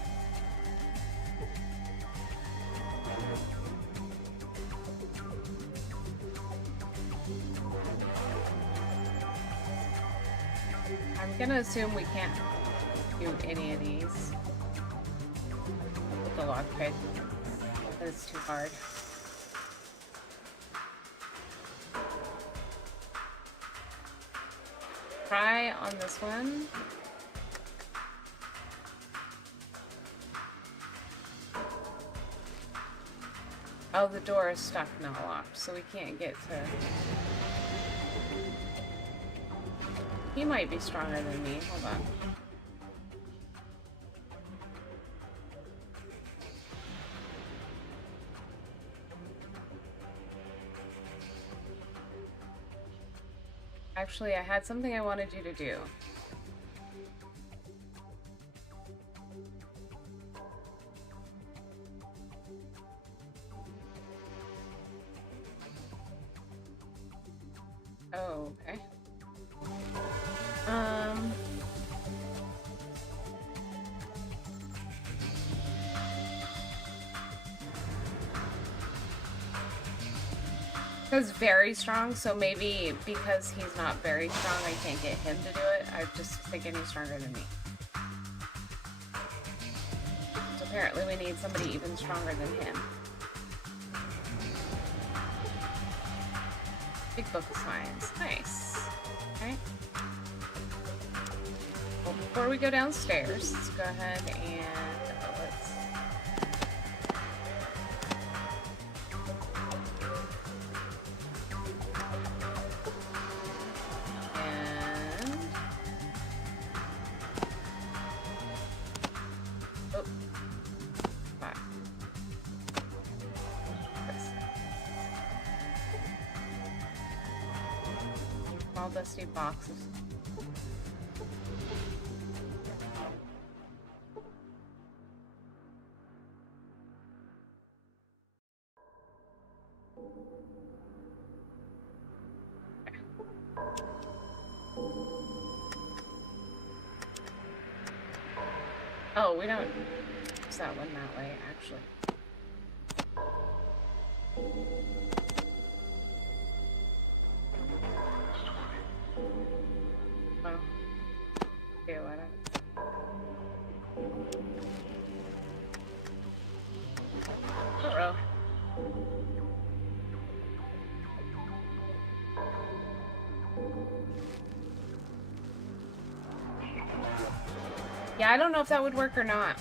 I'm gonna assume we can't do any of these with the lockpick. It's too hard. Try on this one. Oh, the door is stuck, not locked, so we can't get to... He might be stronger than me. Hold on. Actually, I had something I wanted you to do. Oh, okay. He's very strong, so maybe because he's not very strong, I can't get him to do it. I'm just thinking he's stronger than me. So apparently we need somebody even stronger than him. Big book of science. Nice. Alright. Well, before we go downstairs, let's go ahead and let's... And... Oh. Back. This. Small dusty boxes. Oh, we don't use that one that way, actually. Oh. Okay, whatever. Uh-oh. Yeah, I don't know if that would work or not.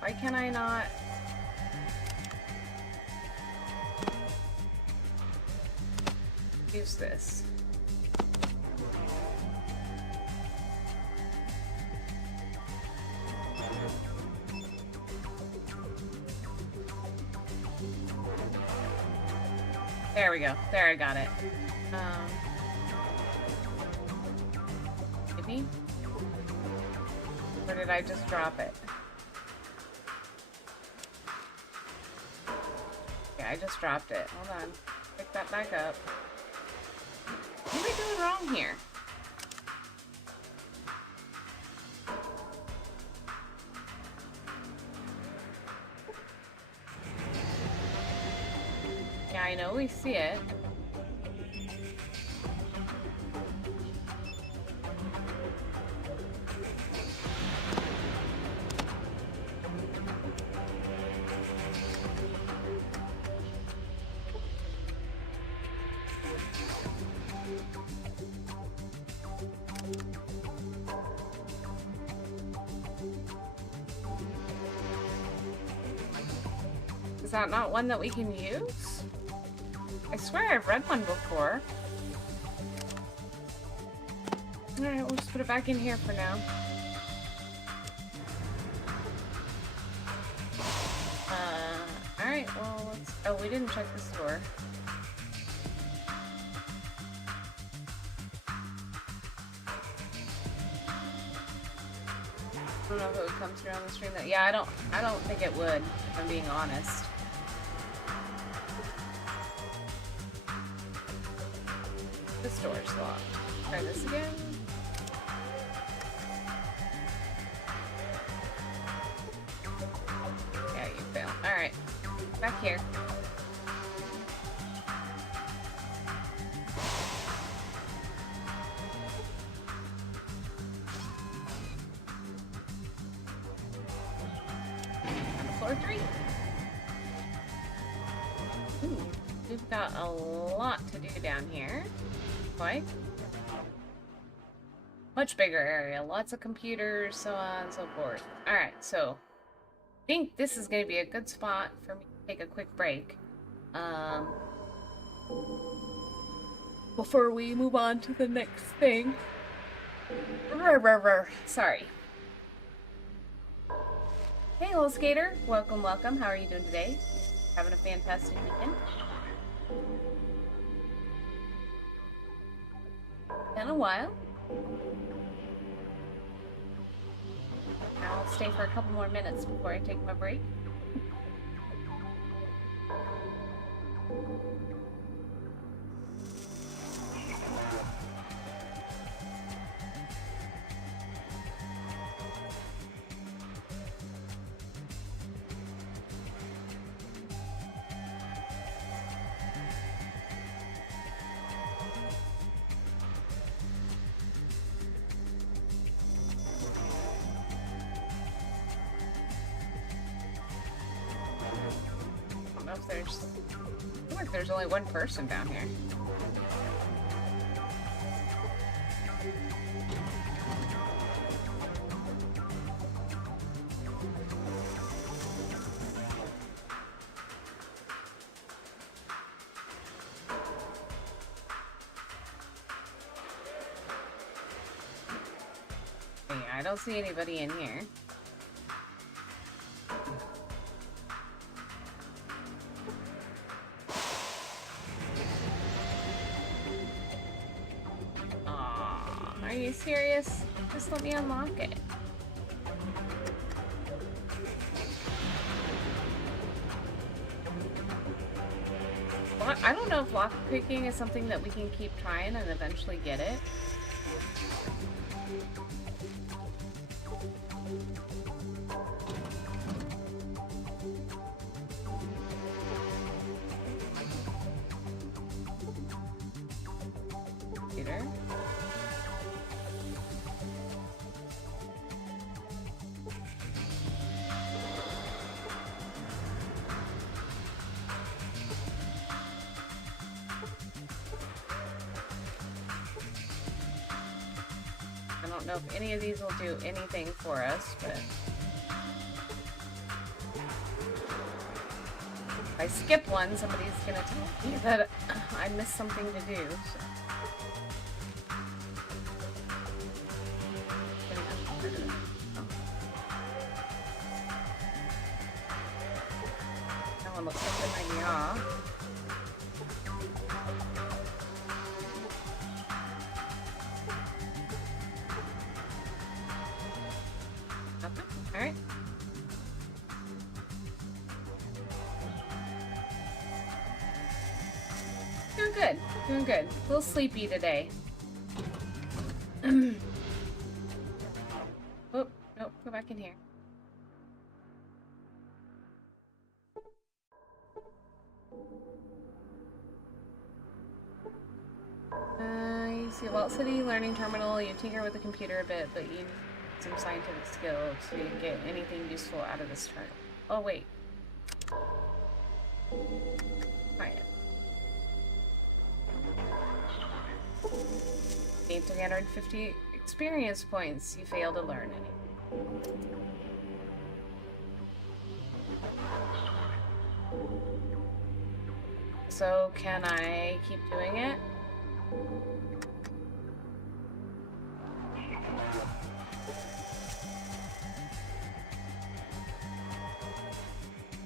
Why can I not? Use this. There we go. There, I got it. Maybe? Or did I just drop it? Yeah, I just dropped it. Hold on. Pick that back up. What am I doing wrong here? Yeah, I know we see it. Is that not one that we can use? I swear I've read one before. Alright, we'll just put it back in here for now. Alright, well, let's... Oh, we didn't check this door. I don't know if it would come through on the stream. Yeah, I don't think it would, if I'm being honest. This door's locked. Try this again. Yeah, you fail. Alright. Back here. On floor 3. Ooh, we've got a lot to do down here. Like much bigger area, lots of computers, so on and so forth. Alright, so I think this is going to be a good spot for me to take a quick break before we move on to the next thing. Sorry. Hey, little skater. Welcome, welcome. How are you doing today? Having a fantastic weekend? Been a while. I'll stay for a couple more minutes before I take my break. know if there's... I feel like there's only one person down here. Yeah, I don't see anybody in here. Are you serious? Just let me unlock it. I don't know if lock picking is something that we can keep trying and eventually get it. Computer. I don't know if any of these will do anything for us, but if I skip one, somebody's gonna tell me that I missed something to do. So. That one looks like a yaw. Alright. Doing good. Doing good. A little sleepy today. Oh, nope. Go back in here. You see Vault City Learning Terminal. You tinker with the computer a bit, but you need some scientific skill to get anything useful out of this terminal. Oh, wait. Try it. Gain 350 experience points. You fail to learn any. So, can I keep doing it?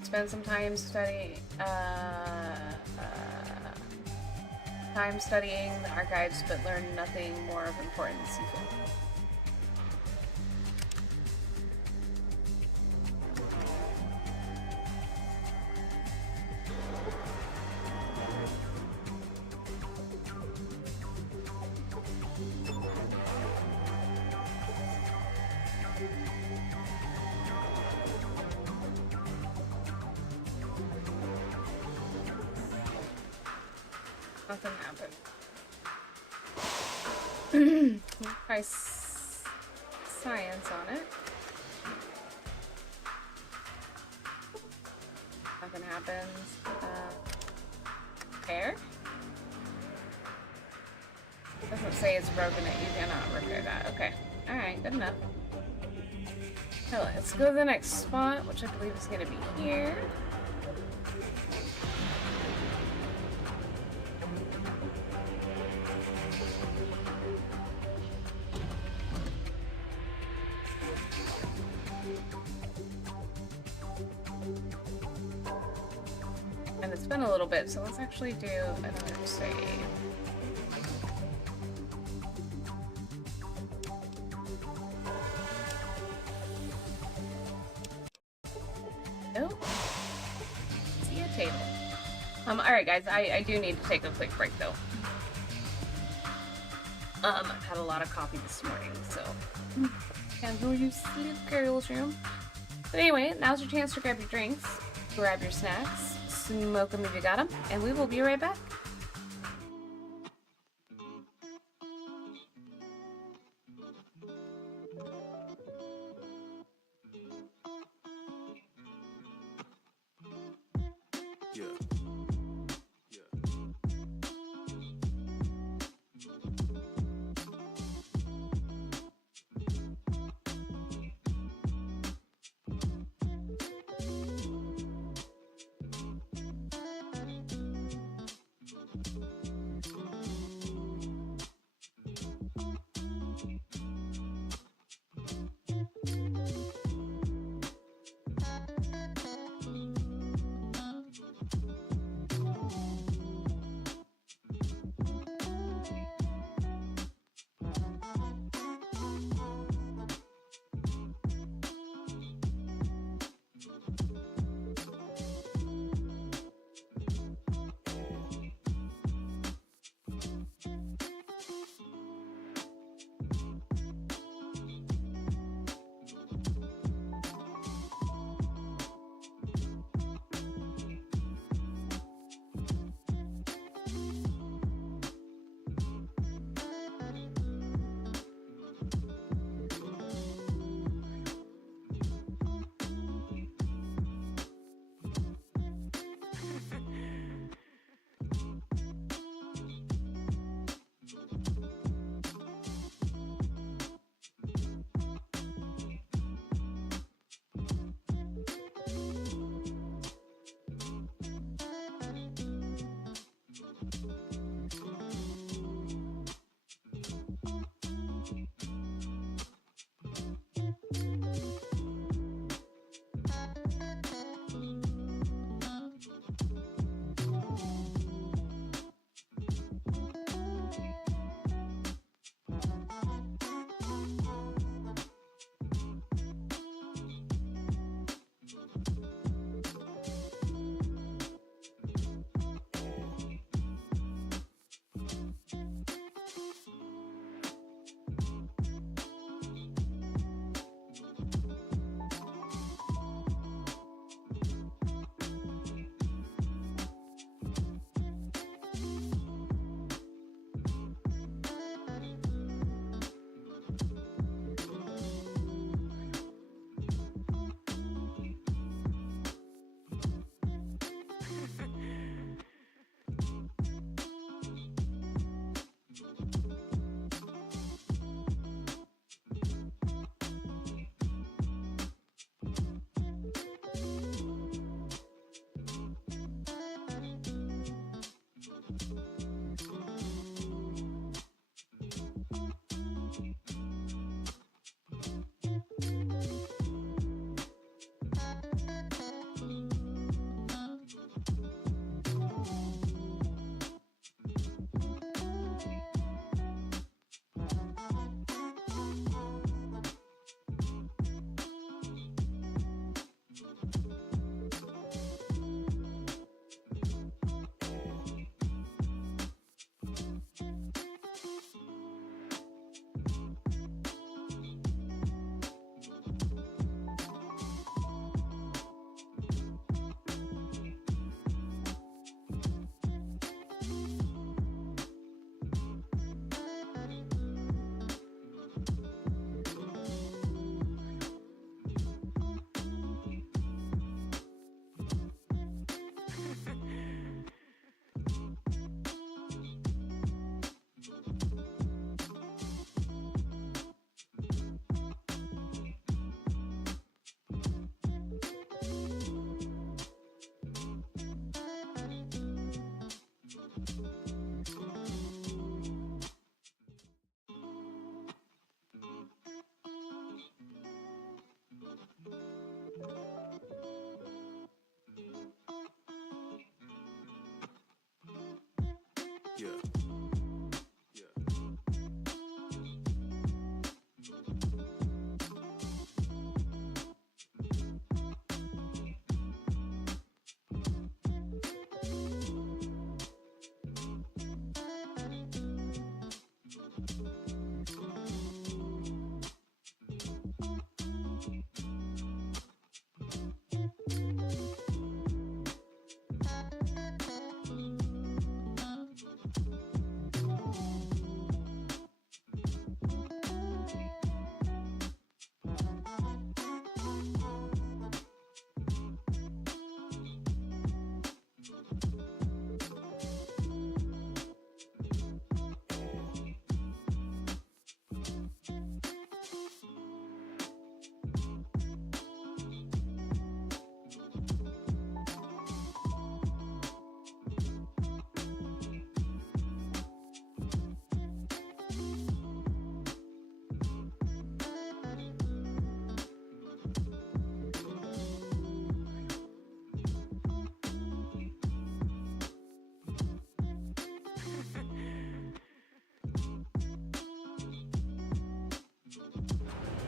Spend some time studying the archives, but learn nothing more of importance. Nothing happened. Try science on it. Nothing happens. Repair? Doesn't say it's broken it. You cannot repair that. Okay. Alright, good enough. So let's go to the next spot, which I believe is going to be here. And it's been a little bit, so let's actually do another save. Nope. See a table. Alright guys, I do need to take a quick break though. I've had a lot of coffee this morning, so can't go use sleep Carol's room. But anyway, now's your chance to grab your drinks, grab your snacks, smoke them if you got them, and we will be right back. Yeah.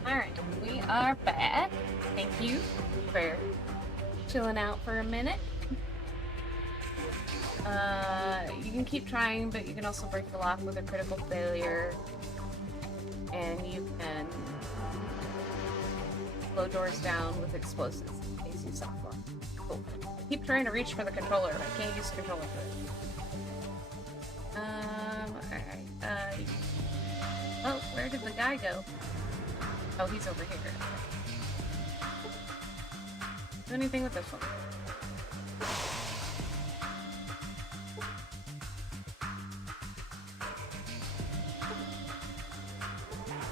Alright, we are back. Thank you for chilling out for a minute. You can keep trying, but you can also break the lock with a critical failure. And you can blow doors down with explosives in case you stop one. Cool. Keep trying to reach for the controller, but I can't use the controller for it. Alright. Oh, where did the guy go? Oh, he's over here. Do anything with this one?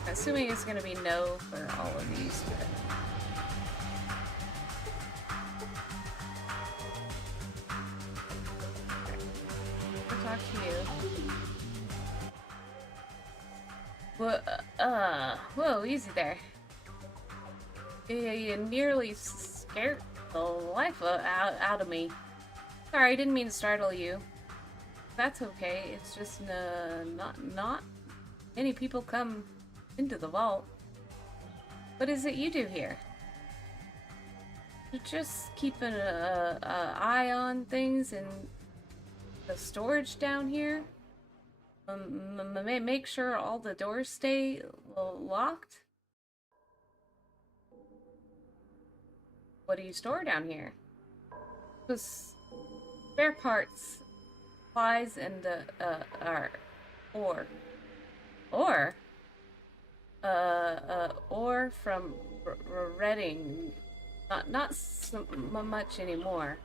Assuming it's going to be no for all of these. But... okay. We'll talk to you. Whoa, easy there. You nearly scared the life out of me. Sorry, I didn't mean to startle you. That's okay. It's just not many people come into the vault. What is it you do here? You're just keeping an eye on things in the storage down here. Make sure all the doors stay locked. What do you store down here? Just spare parts, supplies, and ore. Ore from Redding. Not so much anymore.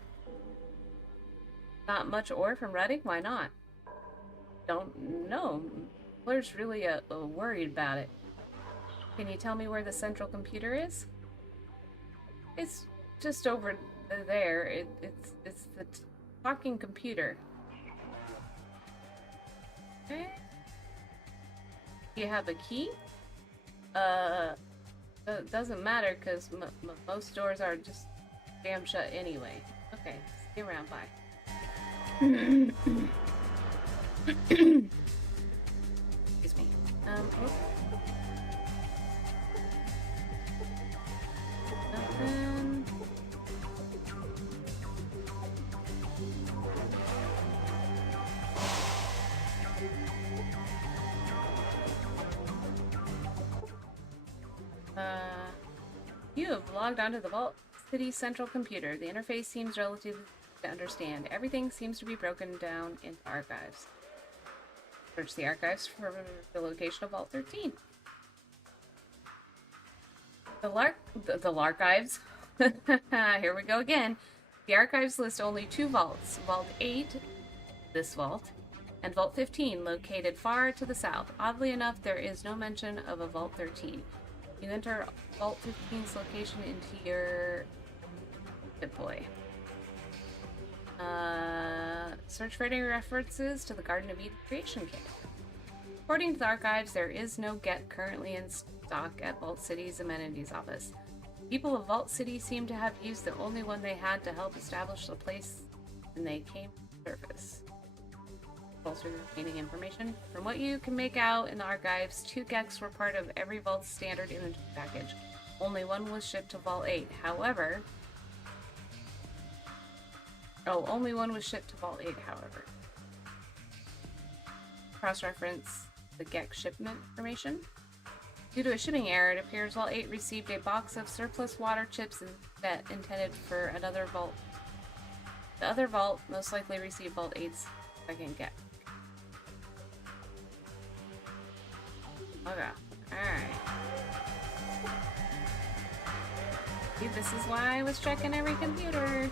Not much ore from Redding? Why not? Don't know. Blair's really worried about it. Can you tell me where the central computer is? It's just over there. It's the talking computer. Okay. Do you have a key? It doesn't matter because most doors are just damn shut anyway. Okay, stay around. Bye. Excuse me. Oh. Nothing. You have logged onto the Vault City Central Computer. The interface seems relatively easy to understand. Everything seems to be broken down into archives. Search the archives for the location of Vault 13. The archives. Here we go again. The archives list only two vaults. Vault 8, this vault, and Vault 15, located far to the south. Oddly enough, there is no mention of a Vault 13. You enter Vault 15's location into your deploy. Search for any references to the Garden of Eden creation kit. According to the archives, there is no get currently in stock at Vault City's amenities office. People of Vault City seem to have used the only one they had to help establish the place when they came to surface. Also remaining information. From what you can make out in the archives, 2 Geks were part of every Vault's standard inventory package. Only one was shipped to Vault 8. However... only one was shipped to Vault 8, however. Cross-reference the Gek shipment information. Due to a shipping error, it appears Vault 8 received a box of surplus water chips that intended for another Vault. The other Vault most likely received Vault 8's second Gek. Okay. Alright. See, this is why I was checking every computer.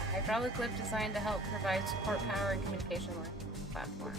A hydraulic lift designed to help provide support power and communication line platform.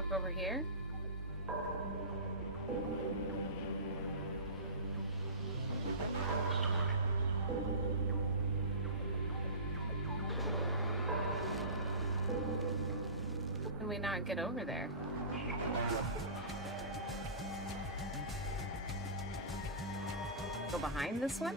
walk over here. Can we not get over there? Go behind this one?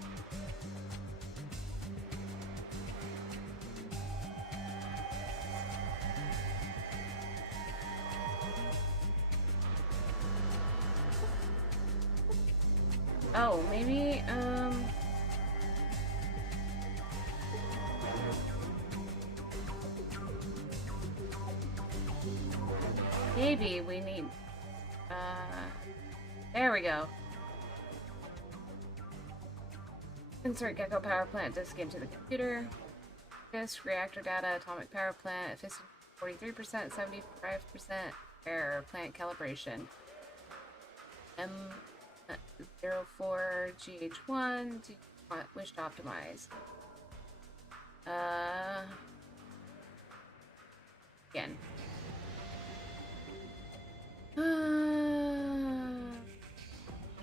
Oh, maybe, maybe we need, there we go. Insert Gecko power plant disk into the computer. Disk, reactor data, atomic power plant, efficiency 43%, 75% error, plant calibration. M04GH1, do you wish to optimize? Again.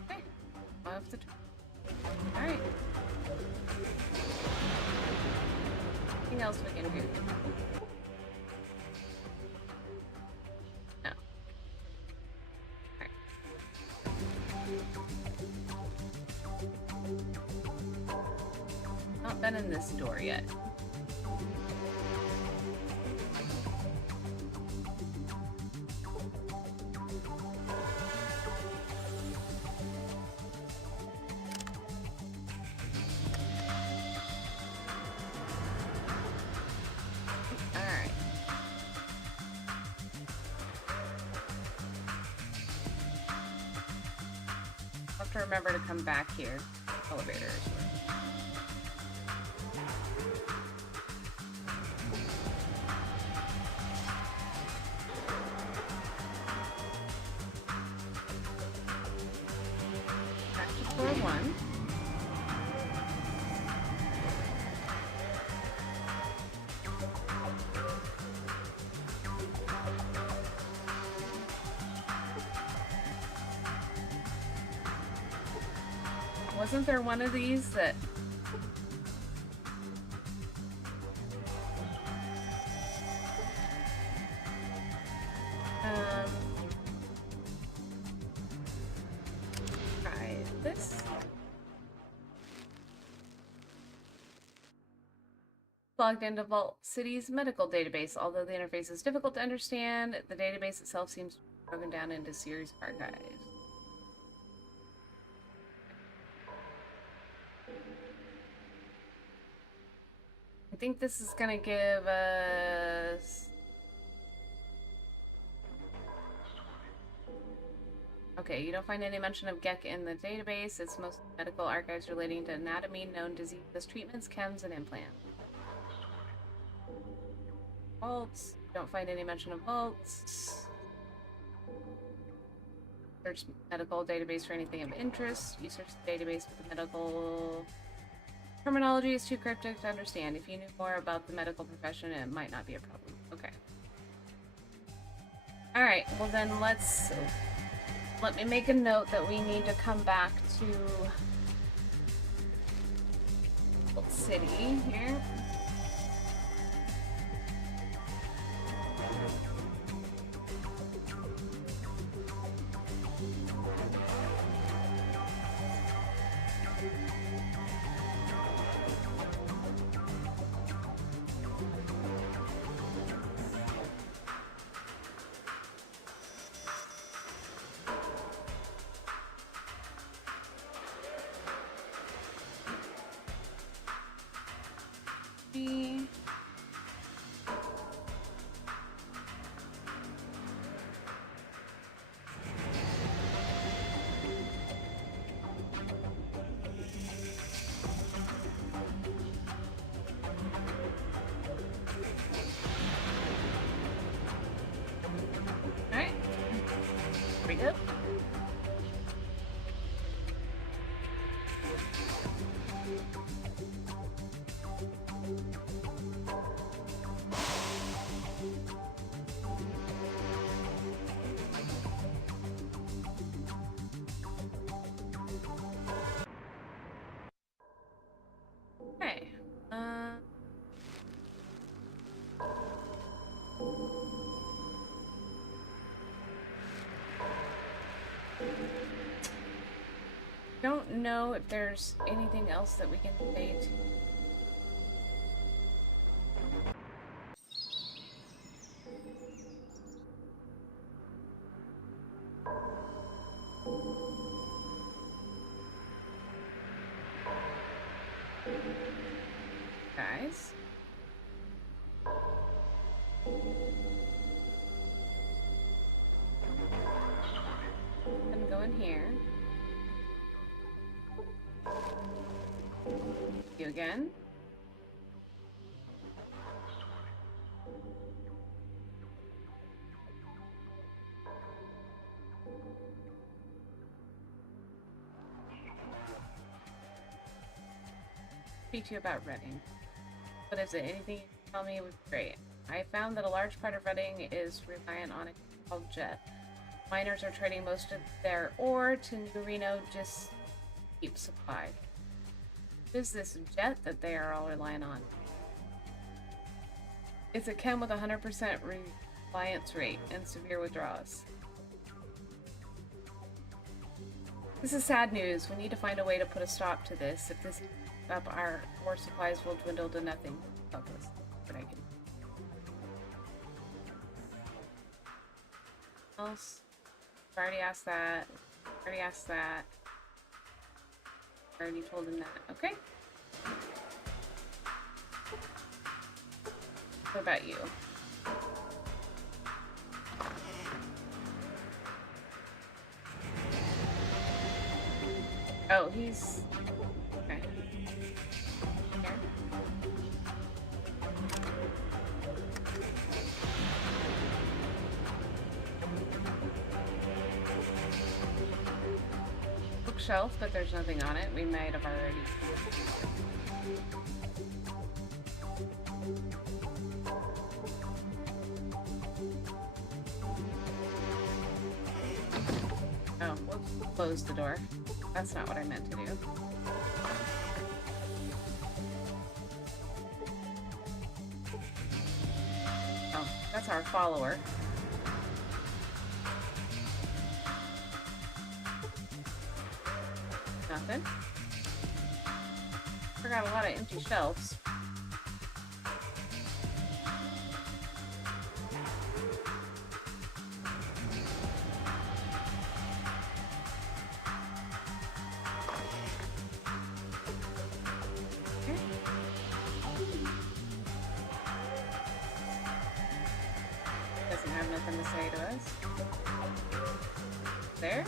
Okay. Off the Alright. Anything else we can do? No. Alright. Not been in this door yet. Alright. I'll have to remember to come back here. Elevators. Back to floor 1. Wasn't there one of these that... try this. Logged into Vault City's medical database. Although the interface is difficult to understand, the database itself seems to be broken down into series archives. I think this is gonna give us... Okay, you don't find any mention of GEC in the database. It's mostly medical archives relating to anatomy, known diseases, treatments, chems, and implants. Vaults. Don't find any mention of vaults. Search medical database for anything of interest. You search the database with the medical... Terminology is too cryptic to understand. If you knew more about the medical profession, it might not be a problem. Okay. Alright, well then let me make a note that we need to come back to Vault City here. Yep. Don't know if there's anything else that we can say to. Guys. I'm going here. You again. Speak to you about Reading. What is it? Anything you can tell me would be great. I found that a large part of Reading is reliant on a called jet. Miners are trading most of their ore to New Reno just to keep supply. What is this jet that they are all relying on? It's a chem with 100% reliance rate and severe withdrawals. This is sad news. We need to find a way to put a stop to this. If this keeps up, our ore supplies will dwindle to nothing. Helpless. But I can. Else? I already asked that. I already asked that. I already told him that. Okay. What about you? Oh, he's... Okay. Here. Bookshelf, but there's nothing on it. We might have already... Oh, we'll close the door. That's not what I meant to do. Oh, that's our follower. Nothing. Forgot a lot of empty shelves. Doesn't have nothing to say to us. There?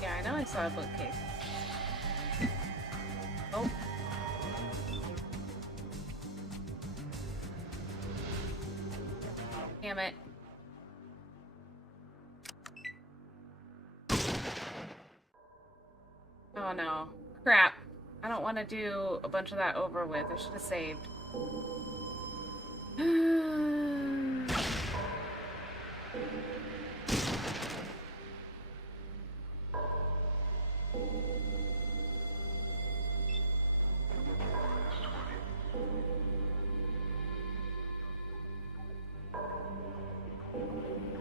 Yeah, I know I saw a bookcase. Oh. Damn it. Oh no. Crap. I don't want to do a bunch of that over with. I should have saved.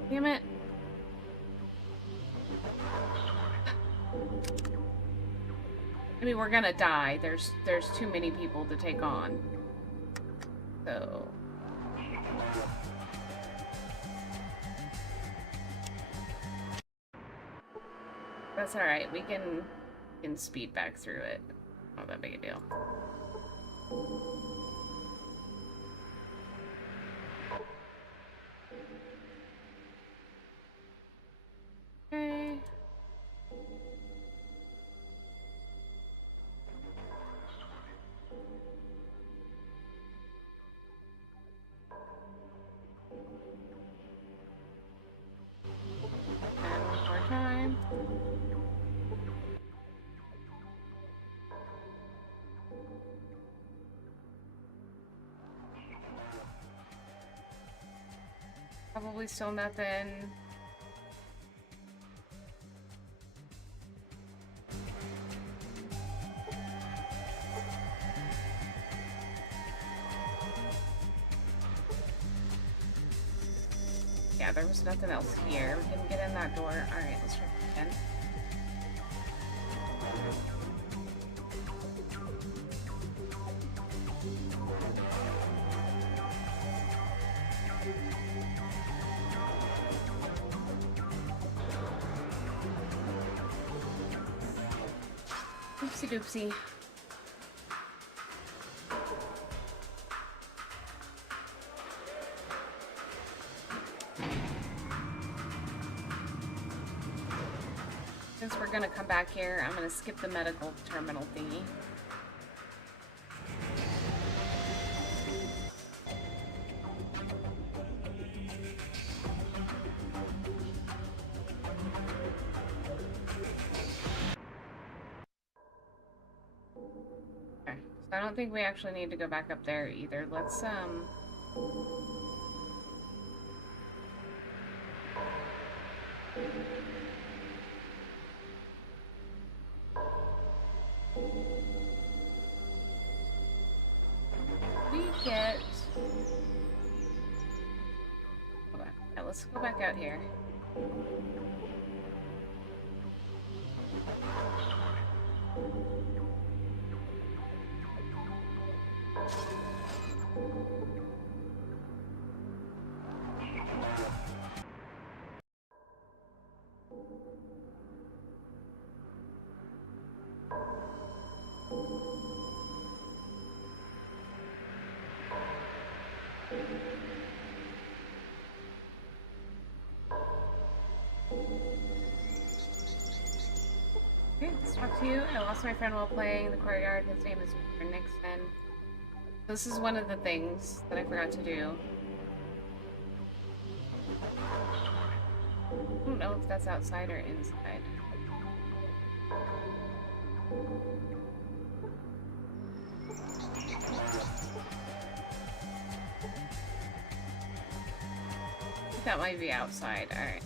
Damn it. I mean, we're gonna die. There's too many people to take on. So... That's alright. We can speed back through it. Not that big a deal. Okay. And one more time. Probably still nothing. there was nothing else here. We didn't get in that door. Alright, let's try again. Oopsie doopsie. Since we're gonna come back here, I'm gonna skip the medical terminal thingy. Okay, so I don't think we actually need to go back up there either. Let's we get... Hold on. Yeah, let's go back out here. Okay, let's talk to you. I lost my friend while playing in the courtyard. His name is Mr. Nixon. This is one of the things that I forgot to do. I don't know if that's outside or inside. I think that might be outside. Alright.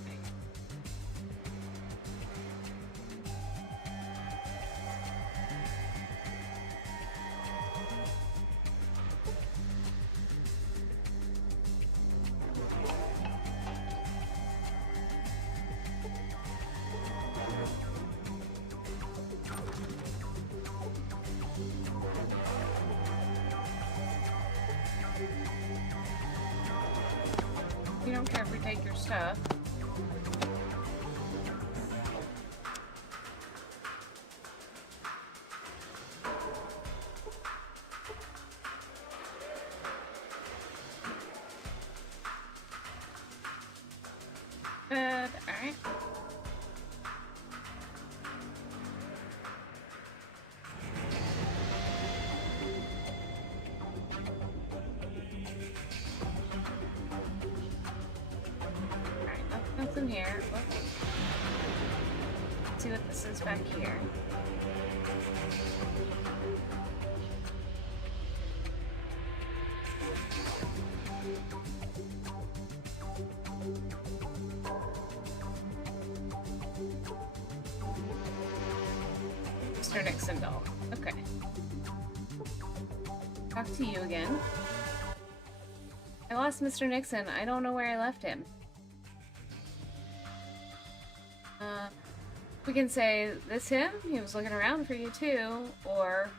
You don't care if we take your stuff. Alright. Nothing here. Let's see what this is back here. Mr. Nixon doll. Okay. Talk to you again. I lost Mr. Nixon. I don't know where I left him. We can say, this him? He was looking around for you too. Or,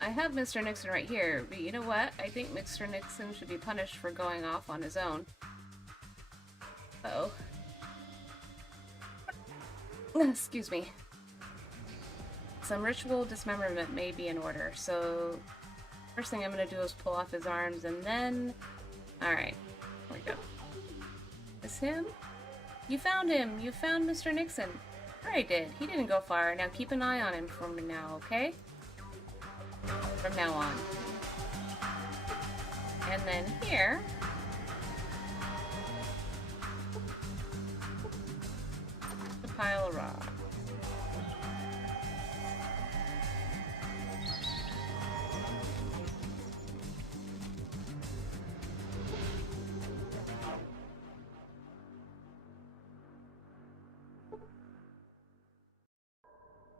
I have Mr. Nixon right here, but you know what? I think Mr. Nixon should be punished for going off on his own. Uh-oh. Excuse me. Some ritual dismemberment may be in order, so first thing I'm gonna do is pull off his arms and then... Alright, here we go. Is him? You found him! You found Mr. Nixon! Sure I did. He didn't go far. Now keep an eye on him from now, okay? From now on. And then here... a pile of rocks.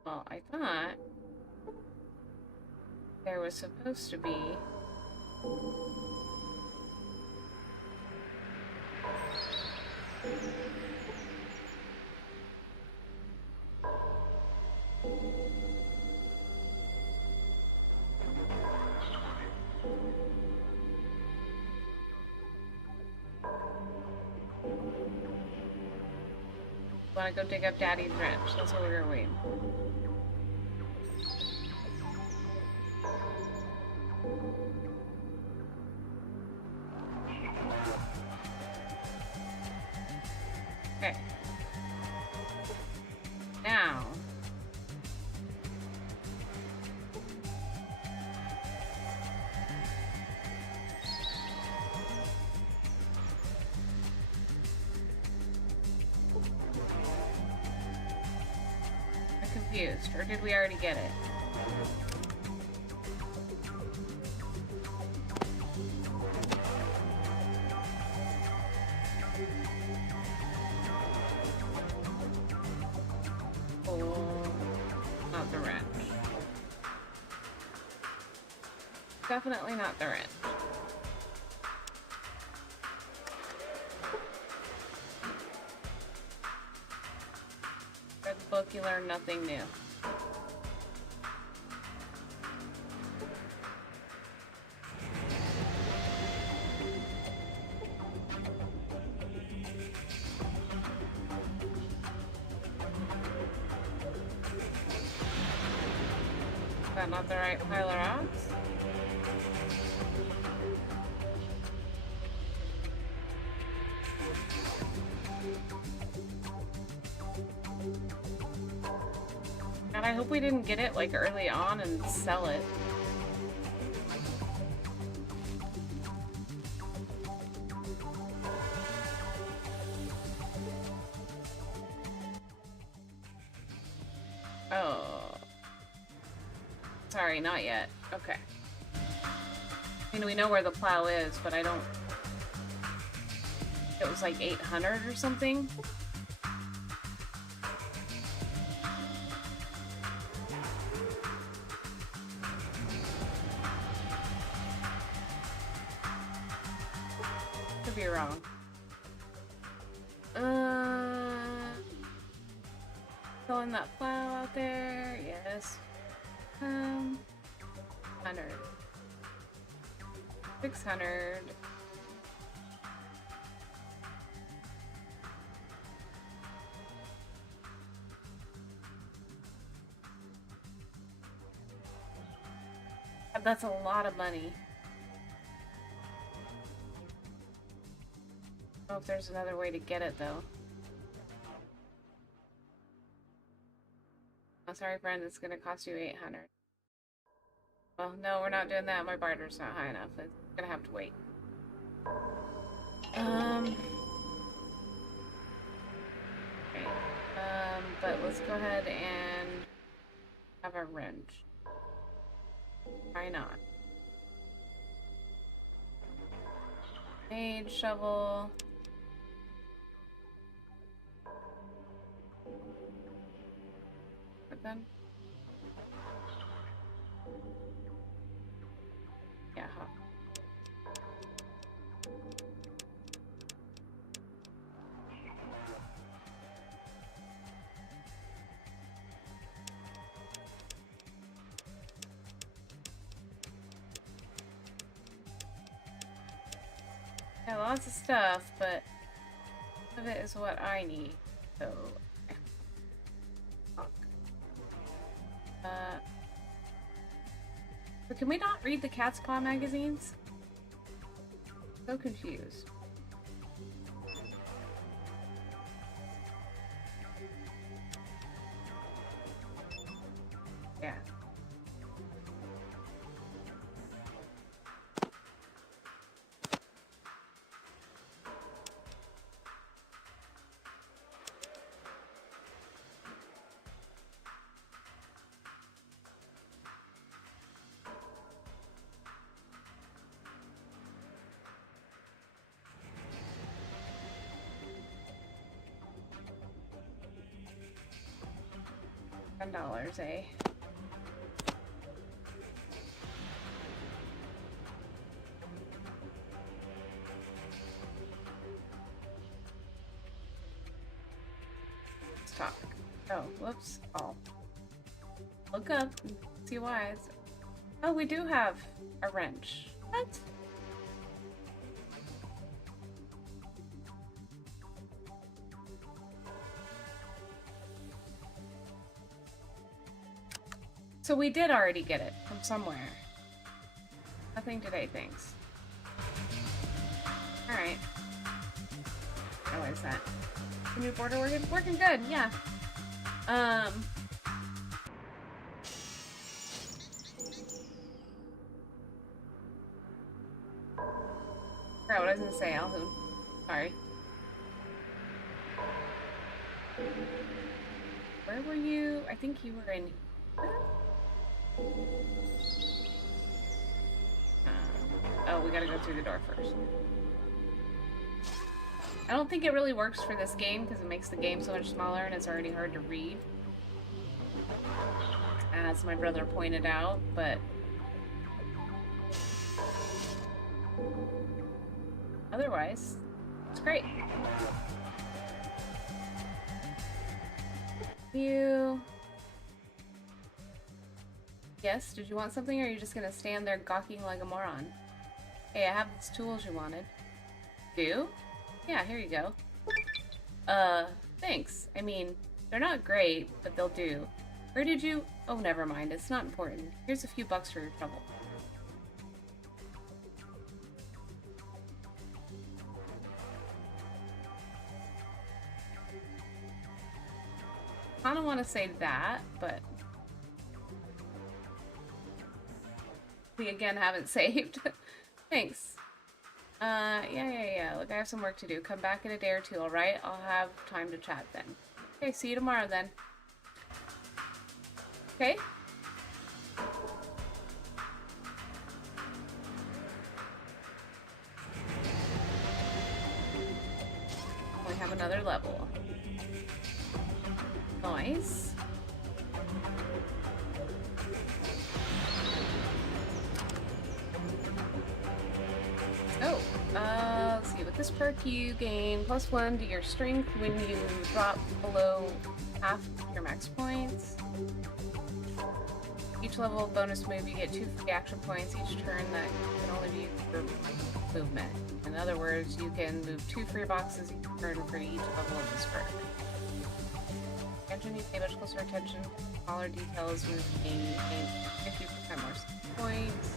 Well, I thought there was supposed to be Want to go dig up Daddy's wrench? That's what we were waiting for. Okay. Now. I'm confused. Or did we already get it? Not the wrench. Definitely not the wrench. Read the book, you learn nothing new. Is that not the right pile of rocks? God, I hope we didn't get it like early on and sell it. Oh. Sorry, not yet. Okay. I mean, we know where the plow is, but I don't... It was like 800 or something. Could be wrong. Throwing that plow out there, yes. 100. 600. That's a lot of money. I don't know if there's another way to get it though. Oh, sorry friend, it's gonna cost you 800. Well, no, we're not doing that. My barter's not high enough. It's gonna have to wait. Okay. But let's go ahead and have a wrench. Why not? Spade, shovel. But then. Yeah, huh. Yeah, lots of stuff, but some of it is what I need. So, fuck. But can we not read the Cat's Paw magazines? So confused. Yeah. $10, eh? talk. Oh, whoops. Oh. Look up and see why. Oh, we do have a wrench. What? So we did already get it from somewhere. Nothing today, thanks. Alright. Oh, what is that? The new border working? Working good, yeah. Forgot what I was gonna say, Alhoon. Sorry. Where were you? I think you were in here? Oh, we gotta go through the door first. I don't think it really works for this game because it makes the game so much smaller and it's already hard to read. As my brother pointed out, but... otherwise, it's great. You... Yes, did you want something or are you just gonna stand there gawking like a moron? Hey, I have these tools you wanted. Do? Yeah, here you go. Thanks. I mean, they're not great, but they'll do. Where did you... Oh, never mind. It's not important. Here's a few bucks for your trouble. I don't want to say that, but... we again haven't saved. Thanks. Yeah. Look, I have some work to do. Come back in a day or two, alright? I'll have time to chat then. Okay, see you tomorrow then. Okay? We have another level. Nice. Oh, let's see. With this perk, you gain +1 to your strength when you drop below half your max points. Each level of bonus move, you get 2 free action points each turn that can only be used for movement. In other words, you can move 2 free boxes each turn for each level of this perk. Attention, you pay much closer attention to smaller details when you gain 50% more points.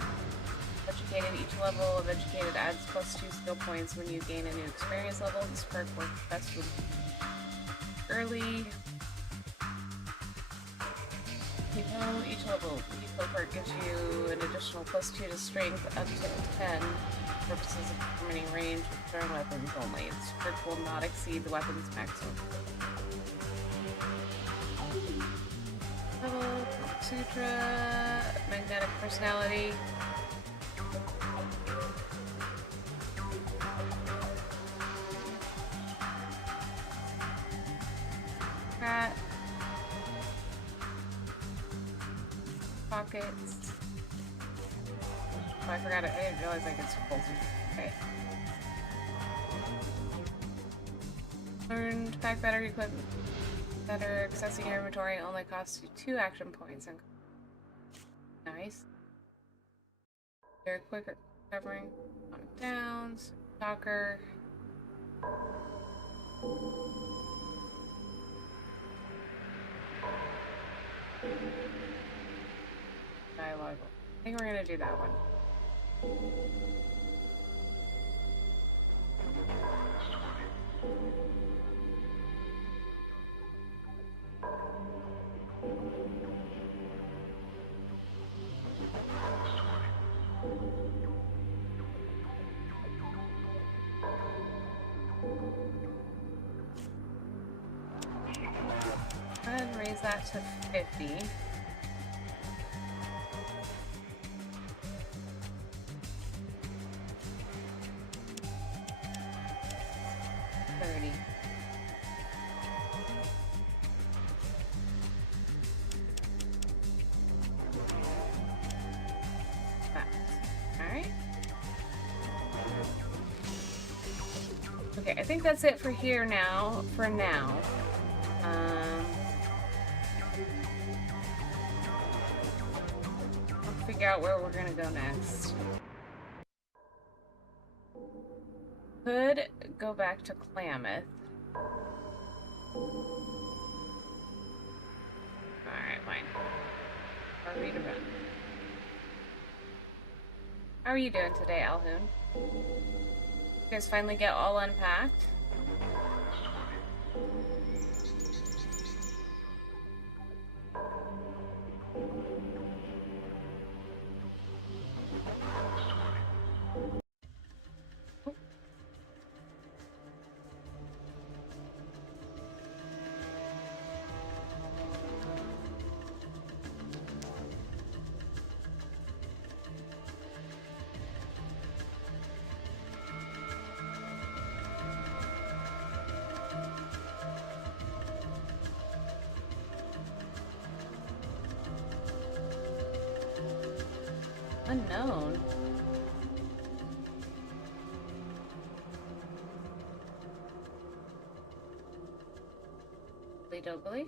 Educated, each level of educated adds +2 skill points when you gain a new experience level. This perk works best with early. Each level perk gives you an additional +2 to strength up to 10 for purposes of determining range with thrown weapons only. This perk will not exceed the weapon's maximum. Level, Sutra, magnetic personality. Cat. Pockets. Oh, I forgot it. I didn't realize I could scroll through. Okay. Learned pack better equipment. Better accessing your inventory only costs you 2 action points. Nice. Very quick recovering on downs. Stalker. Dialogue. I think we're gonna do that one. Go ahead and raise that to 50. Okay, I think that's it for here now, for now. Let's figure out where we're gonna go next. Could go back to Klamath. Alright, fine. Are we to run? How are you doing today, Alhoon? You guys finally get all unpacked? Unknown. Doggly.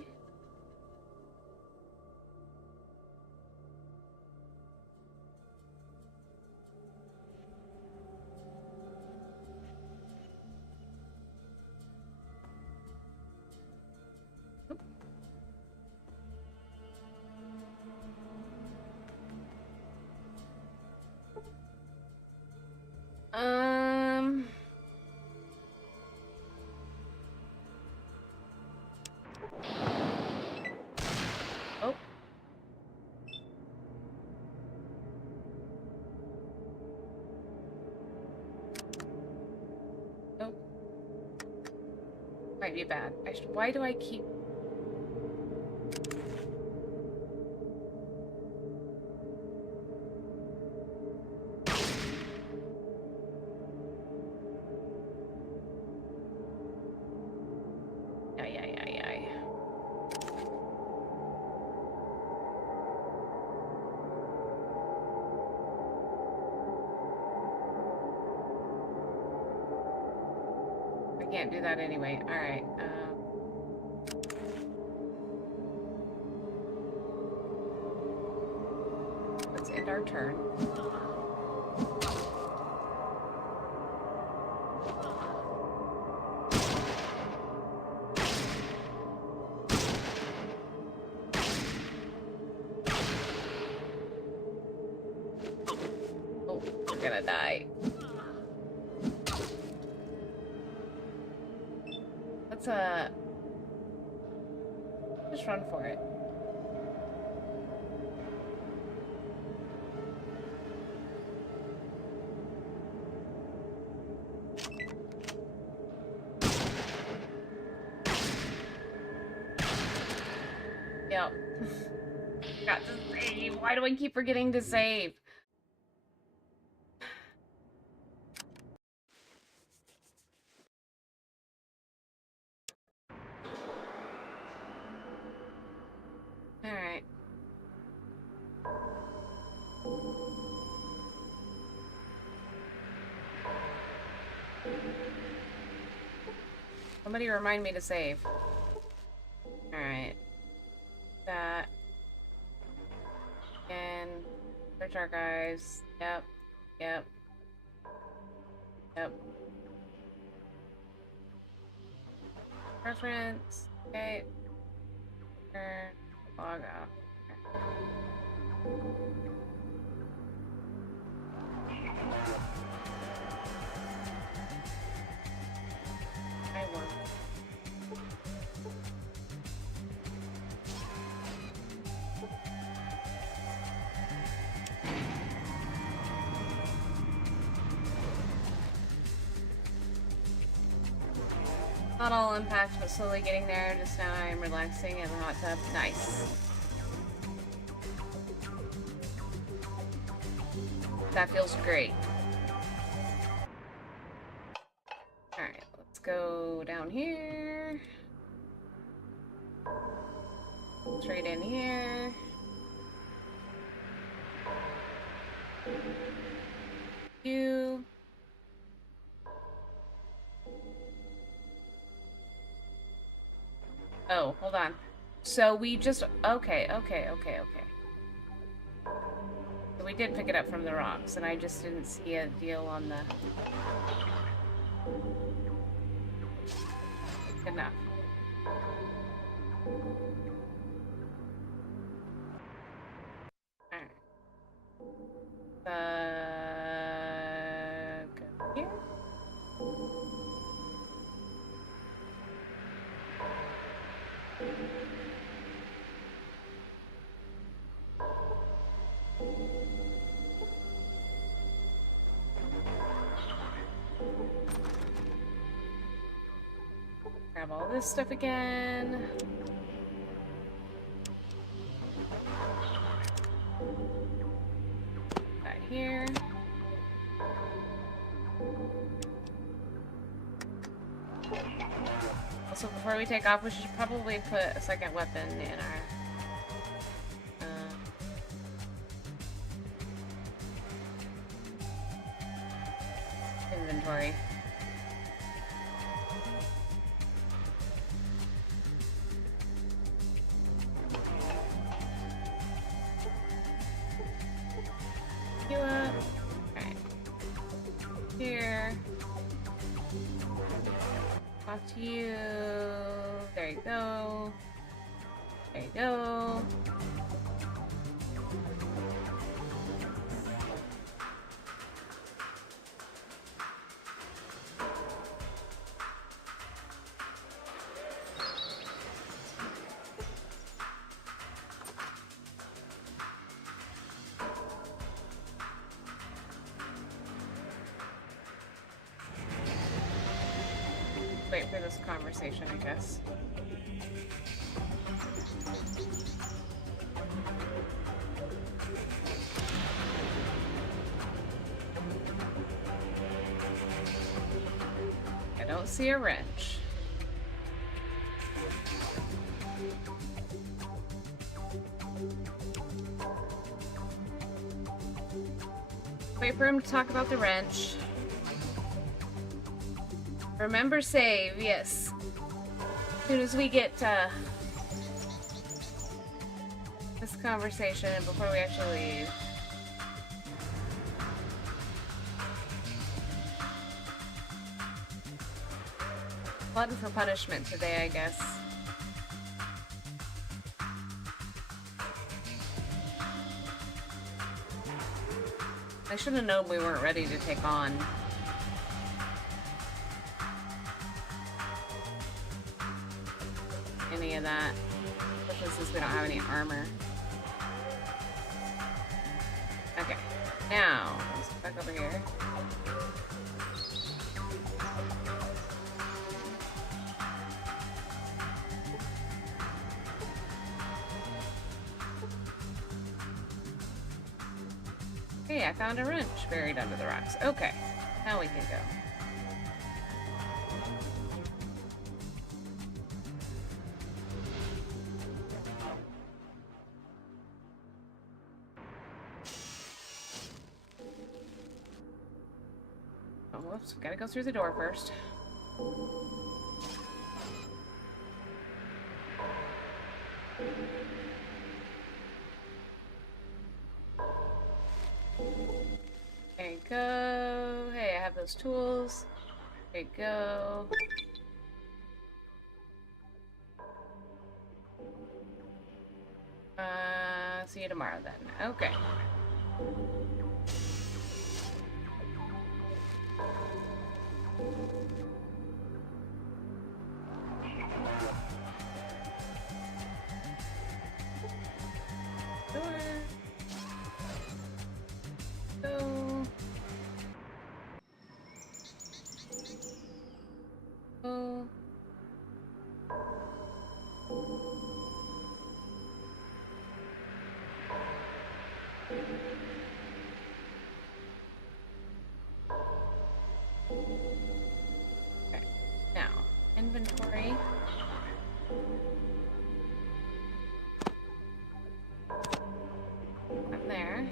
Oh. Oh. Might be bad. Why do I keep... Can't do that anyway. Alright, let's end our turn. Oh, we're gonna die. Let's just run for it. Yep. Got to save. Why do I keep forgetting to save? Alright. Somebody remind me to save. Alright. That. And search archives. Yep. Yep. Yep. Preference. Okay. Turn. Log out. I won. Not all unpacked, but slowly getting there. Just now I'm relaxing in the hot tub. Nice. That feels great. Alright, let's go down here. Straight in here. You. Oh, hold on. So we just... Okay. So we did pick it up from the rocks, and I just didn't see a deal on the... Good enough. Alright. Go here? Grab all this stuff again. That here. Also, before we take off, we should probably put a second weapon in our inventory. You up. Alright. Here. Talk to you. There you go. There you go. Wait for this conversation, I guess. I don't see a wrench. Wait for him to talk about the wrench. Remember save, yes. As soon as we get this conversation and before we actually leave. Glutton for punishment today, I guess. I should have known we weren't ready to take on. Any of that, especially since we don't have any armor. Okay, now let's go back over here. Hey, I found a wrench buried under the rocks. Okay, now we can go. Whoops, gotta go through the door first. There you go. Hey, I have those tools. There you go. See you tomorrow then. Okay. Okay, now, inventory. Up there.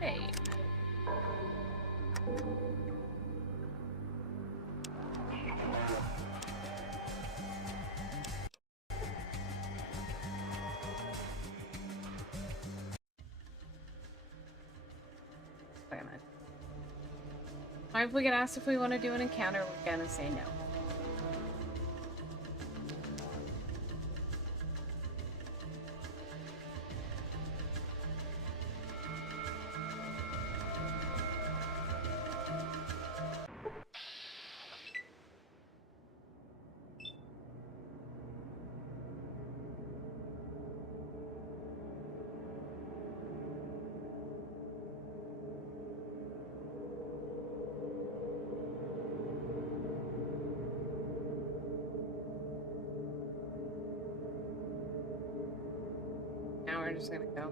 Hey. If we get asked if we want to do an encounter, we're gonna say no. Now we're just gonna go.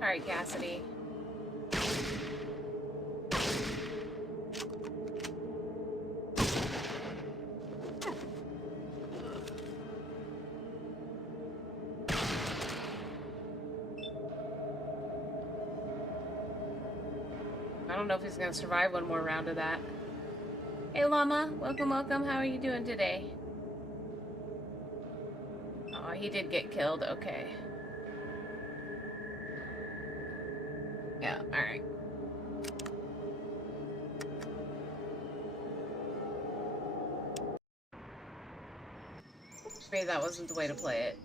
Alright, Cassidy. I don't know if he's gonna survive one more round of that. Hey Llama, welcome, welcome. How are you doing today? Oh, he did get killed. Okay. Yeah, alright. Maybe that wasn't the way to play it.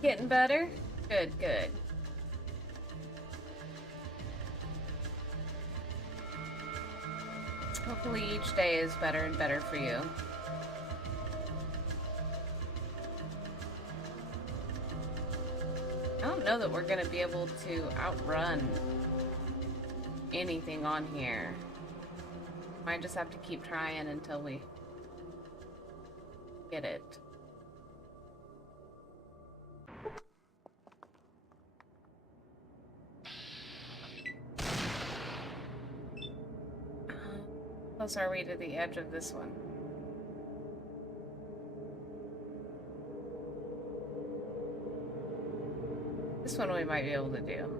Getting better? Good, good. Hopefully each day is better and better for you. I don't know that we're gonna be able to outrun anything on here. Might just have to keep trying until we get it. How close are we to the edge of this one? This one we might be able to do.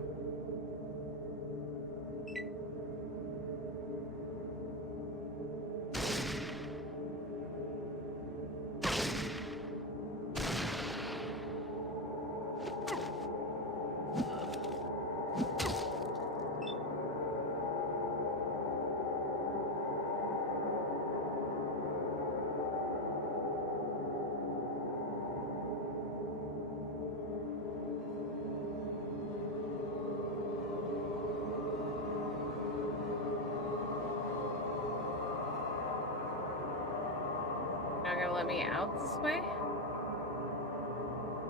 Not gonna let me out this way?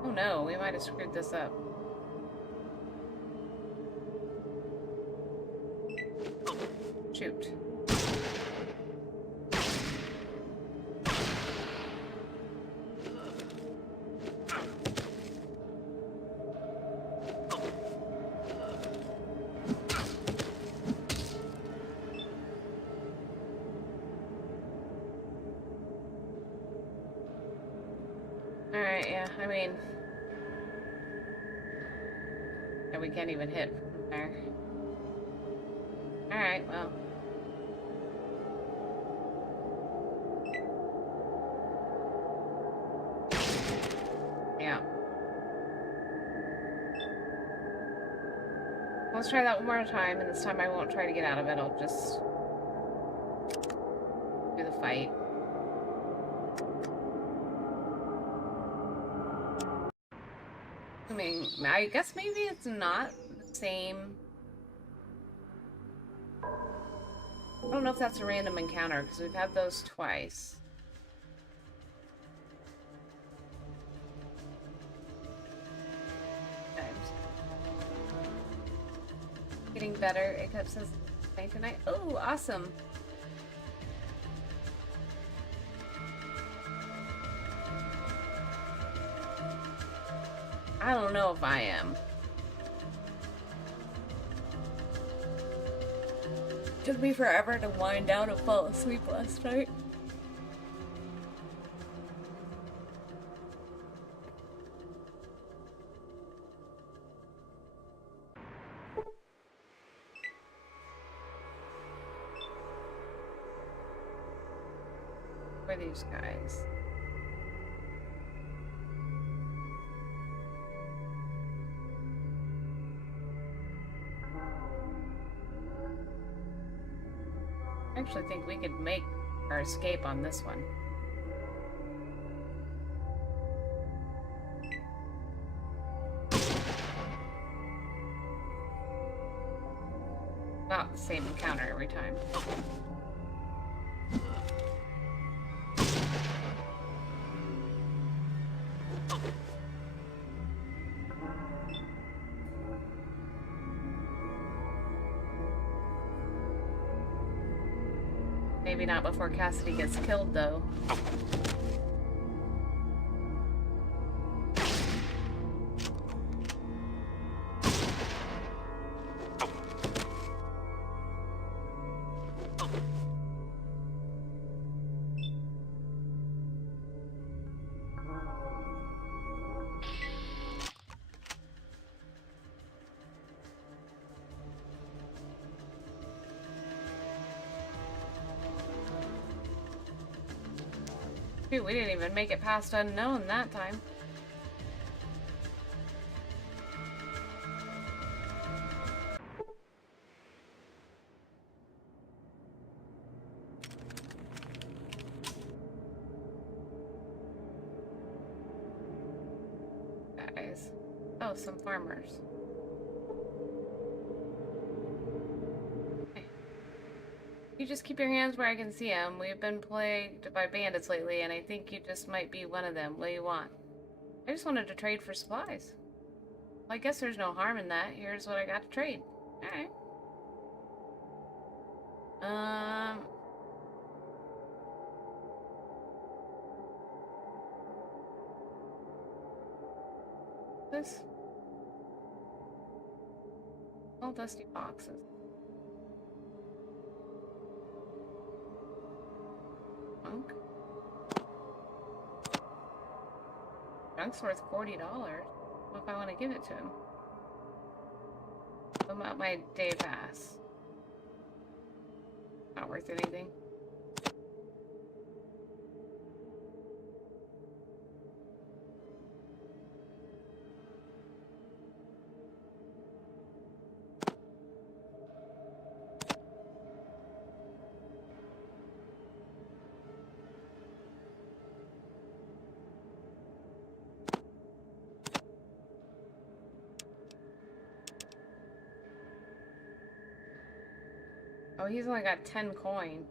Oh no, we might have screwed this up. Shoot. Alright, yeah, I mean... Yeah, we can't even hit from there. Alright, well... Yeah. Let's try that one more time, and this time I won't try to get out of it, I'll just... do the fight. I mean, I guess maybe it's not the same. I don't know if that's a random encounter, because we've had those twice. Getting better. It kept says night to night. Oh, awesome. I don't know if I am. Took me forever to wind down and fall asleep last night. Who are these guys? I actually think we could make our escape on this one. Not the same encounter every time. Maybe not before Cassidy gets killed, though. Shoot, we didn't even make it past unknown that time. Guys. Oh, some farmers. You just keep your hands where I can see them. We've been plagued by bandits lately, and I think you just might be one of them. What do you want? I just wanted to trade for supplies. Well, I guess there's no harm in that. Here's what I got to trade. Alright. This? All dusty boxes. Junk's worth $40. What if I want to give it to him? What about my day pass? Not worth anything. Oh, he's only got 10 coin.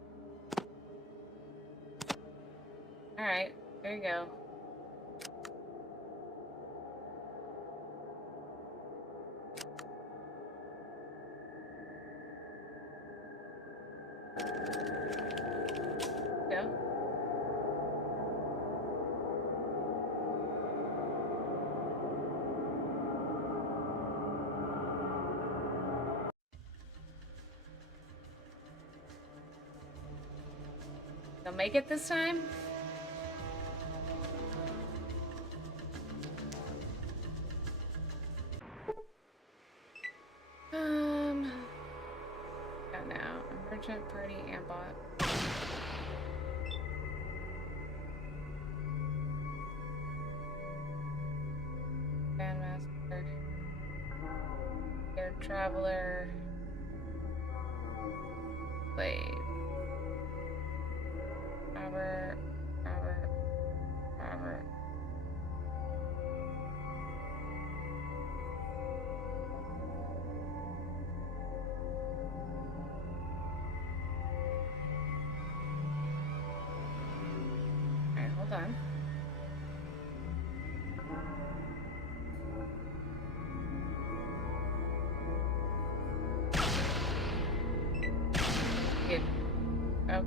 Alright, there you go. Go. They'll make it this time? Got now. Emergent party and bot. Grandmaster. Air traveler. Slave. Robert. Alright, hold on.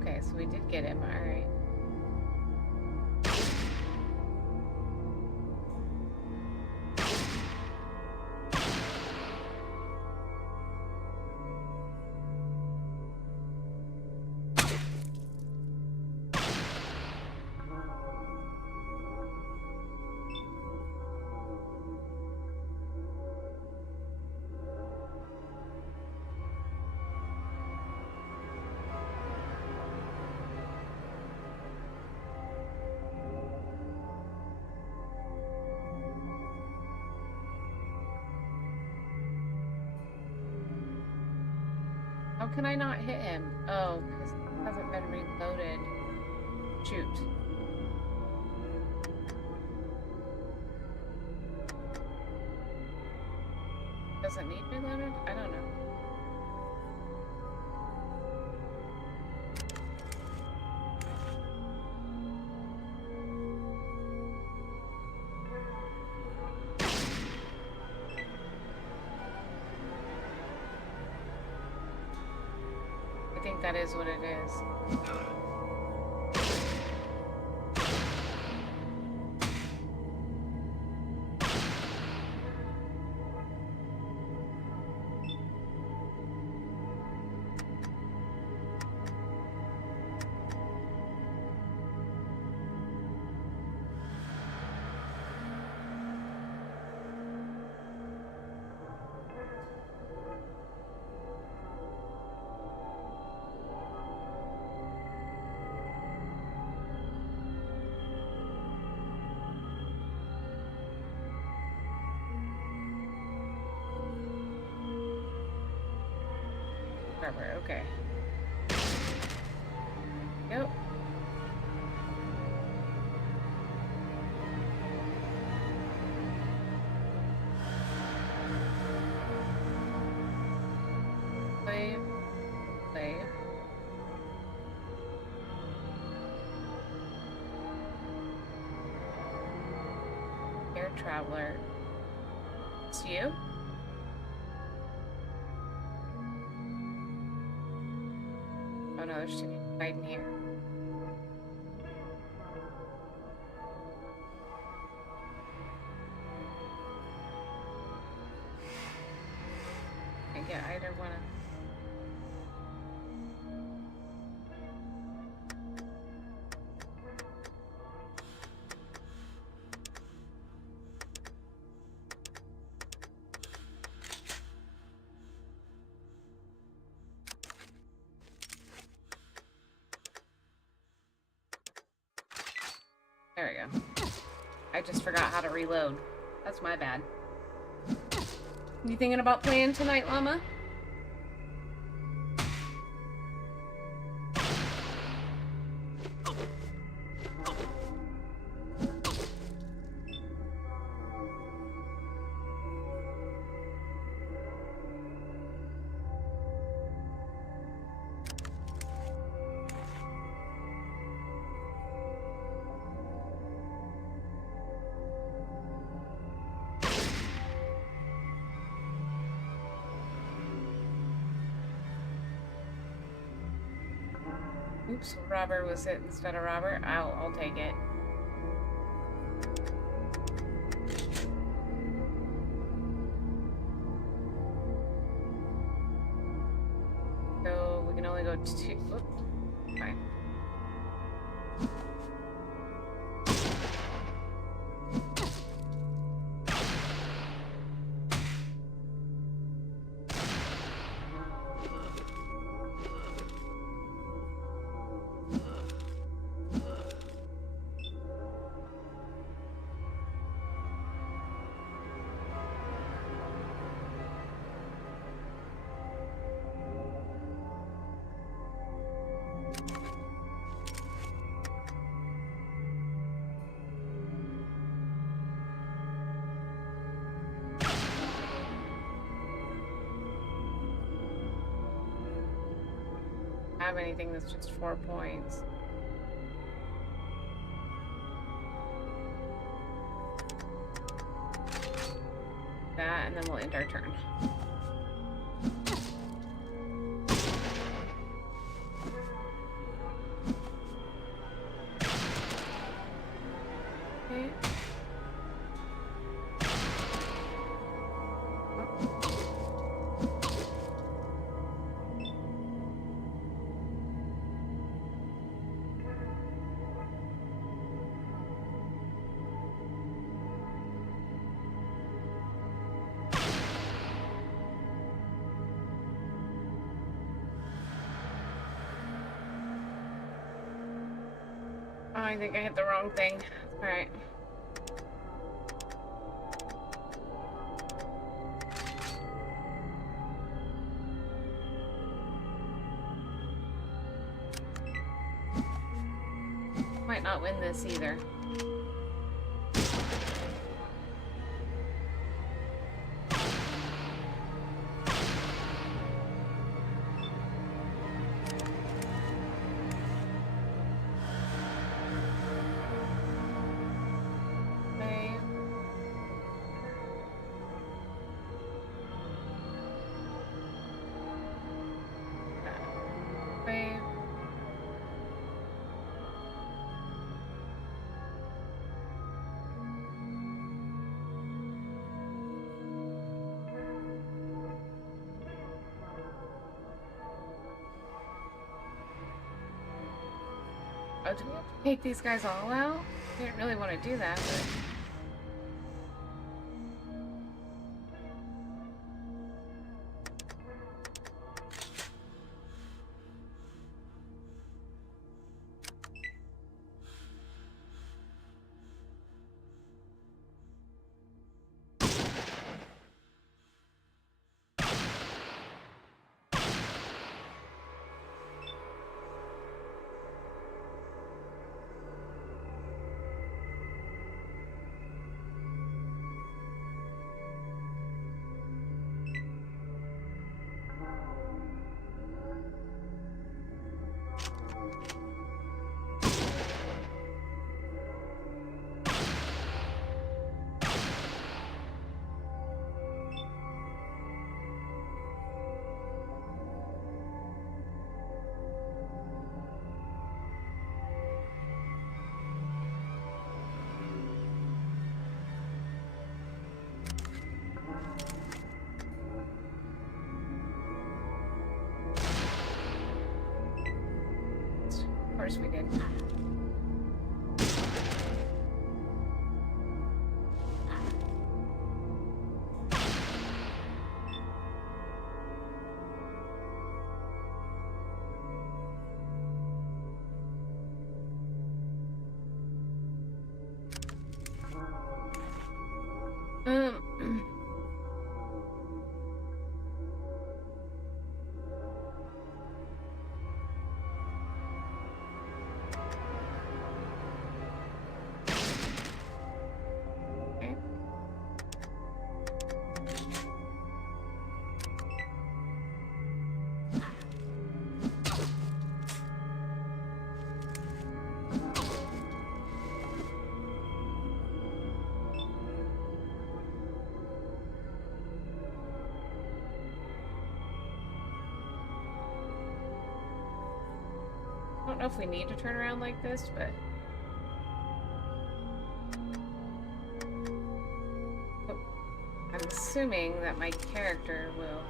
Okay, so we did get him. All right. How can I not hit him? Oh, because it hasn't been reloaded. Shoot. Does it need reloaded? I don't know. I think that is what it is. Okay. Yep. Slave. Slave. Air traveler. It's you? Oh no, there's too many fighting here. I get either one of... There we go. I just forgot how to reload. That's my bad. You thinking about playing tonight, Llama? Oops, Robert was it instead of Robert. I'll take it. So we can only go 2. Oops. Fine. Have anything that's just 4 points. That, and then we'll end our turn. I think I hit the wrong thing. Alright. Might not win this either. Oh, do we have to take these guys all out? I didn't really want to do that, but... Of course we did. I don't know if we need to turn around like this, but... Oh, I'm assuming that my character will...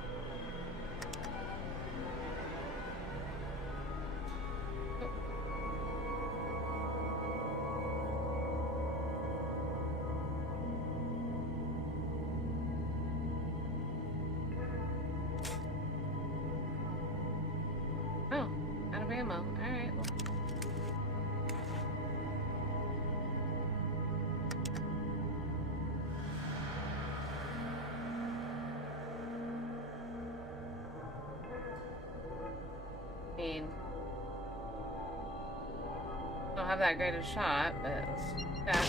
Oh, out of ammo. Alright, well. I mean, don't have that great a shot, but let's do that.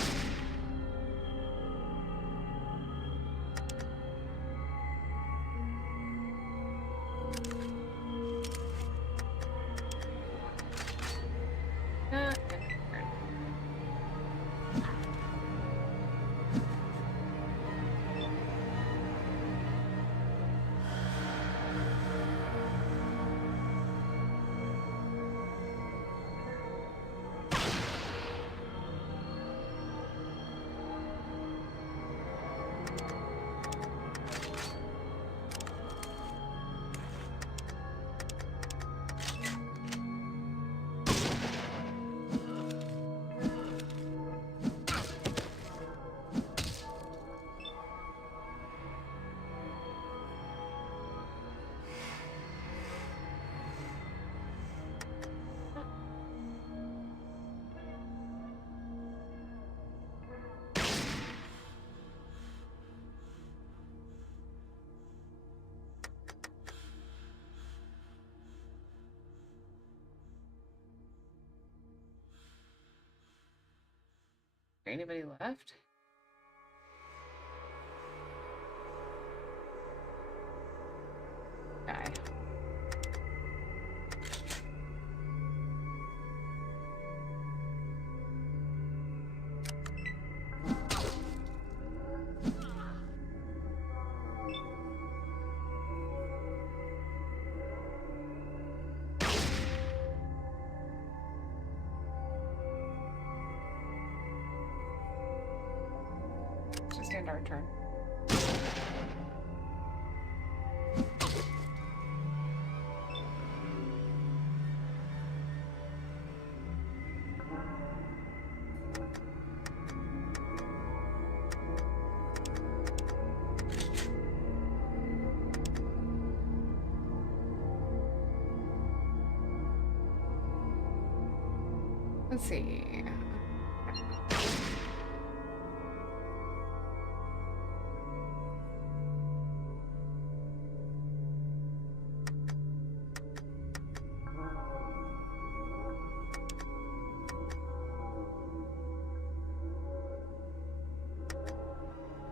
Anybody left? Okay. Just end our turn. Let's see.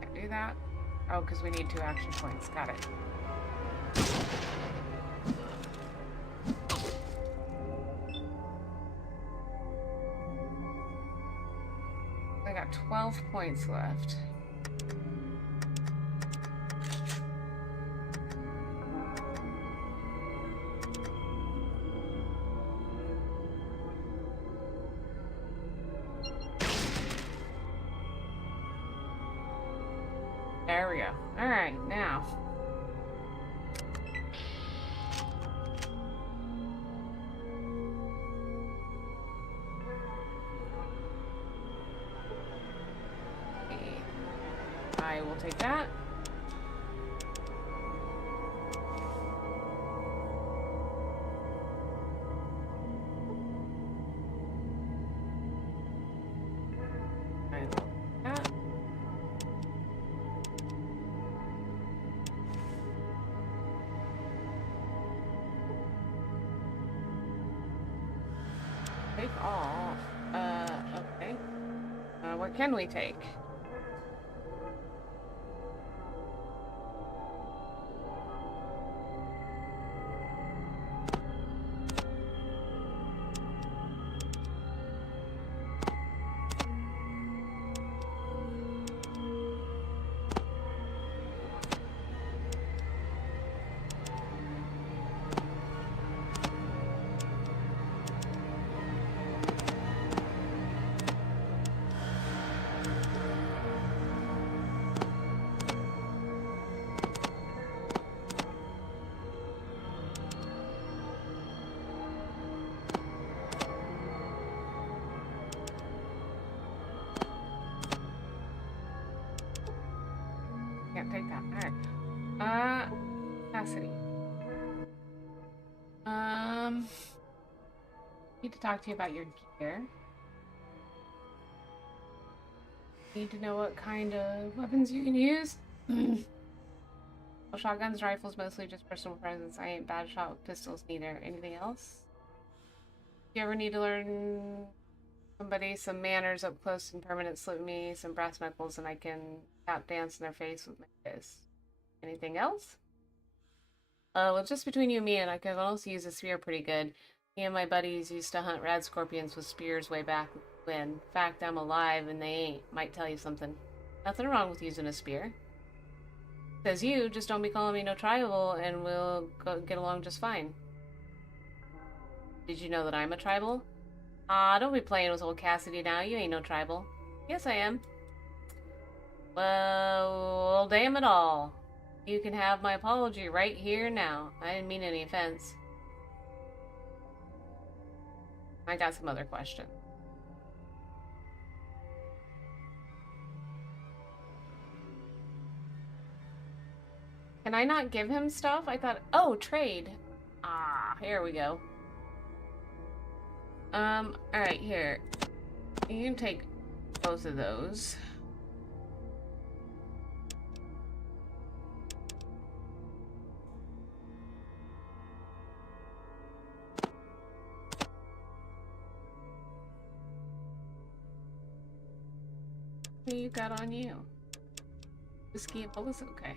Can't do that. Oh, because we need 2 action points. Got it. I got 12 points left. There we go. Alright, now. I will take that. I will take that. Take off. Okay. What can we take? Can't take that. Alright. Capacity. Need to talk to you about your gear. Need to know what kind of weapons you can use. Well, shotguns, rifles, mostly just personal presence. I ain't bad shot with pistols neither. Anything else? You ever need to learn somebody some manners up close and permanent, slip me some brass knuckles and I can tap dance in their face with my fist. Anything else? Well, just between you and me, and I could also use a spear pretty good. Me and my buddies used to hunt rad scorpions with spears way back when. In fact, I'm alive and they ain't. Might tell you something. Nothing wrong with using a spear. Says you, just don't be calling me no tribal and we'll get along just fine. Did you know that I'm a tribal? Ah, don't be playing with old Cassidy now. You ain't no tribal. Yes, I am. Well, damn it all. You can have my apology right here now. I didn't mean any offense. I got some other questions. Can I not give him stuff? I thought, oh, trade. Ah, here we go. Alright, here. You can take both of those. you got on you? Whiskey and bullets? Okay.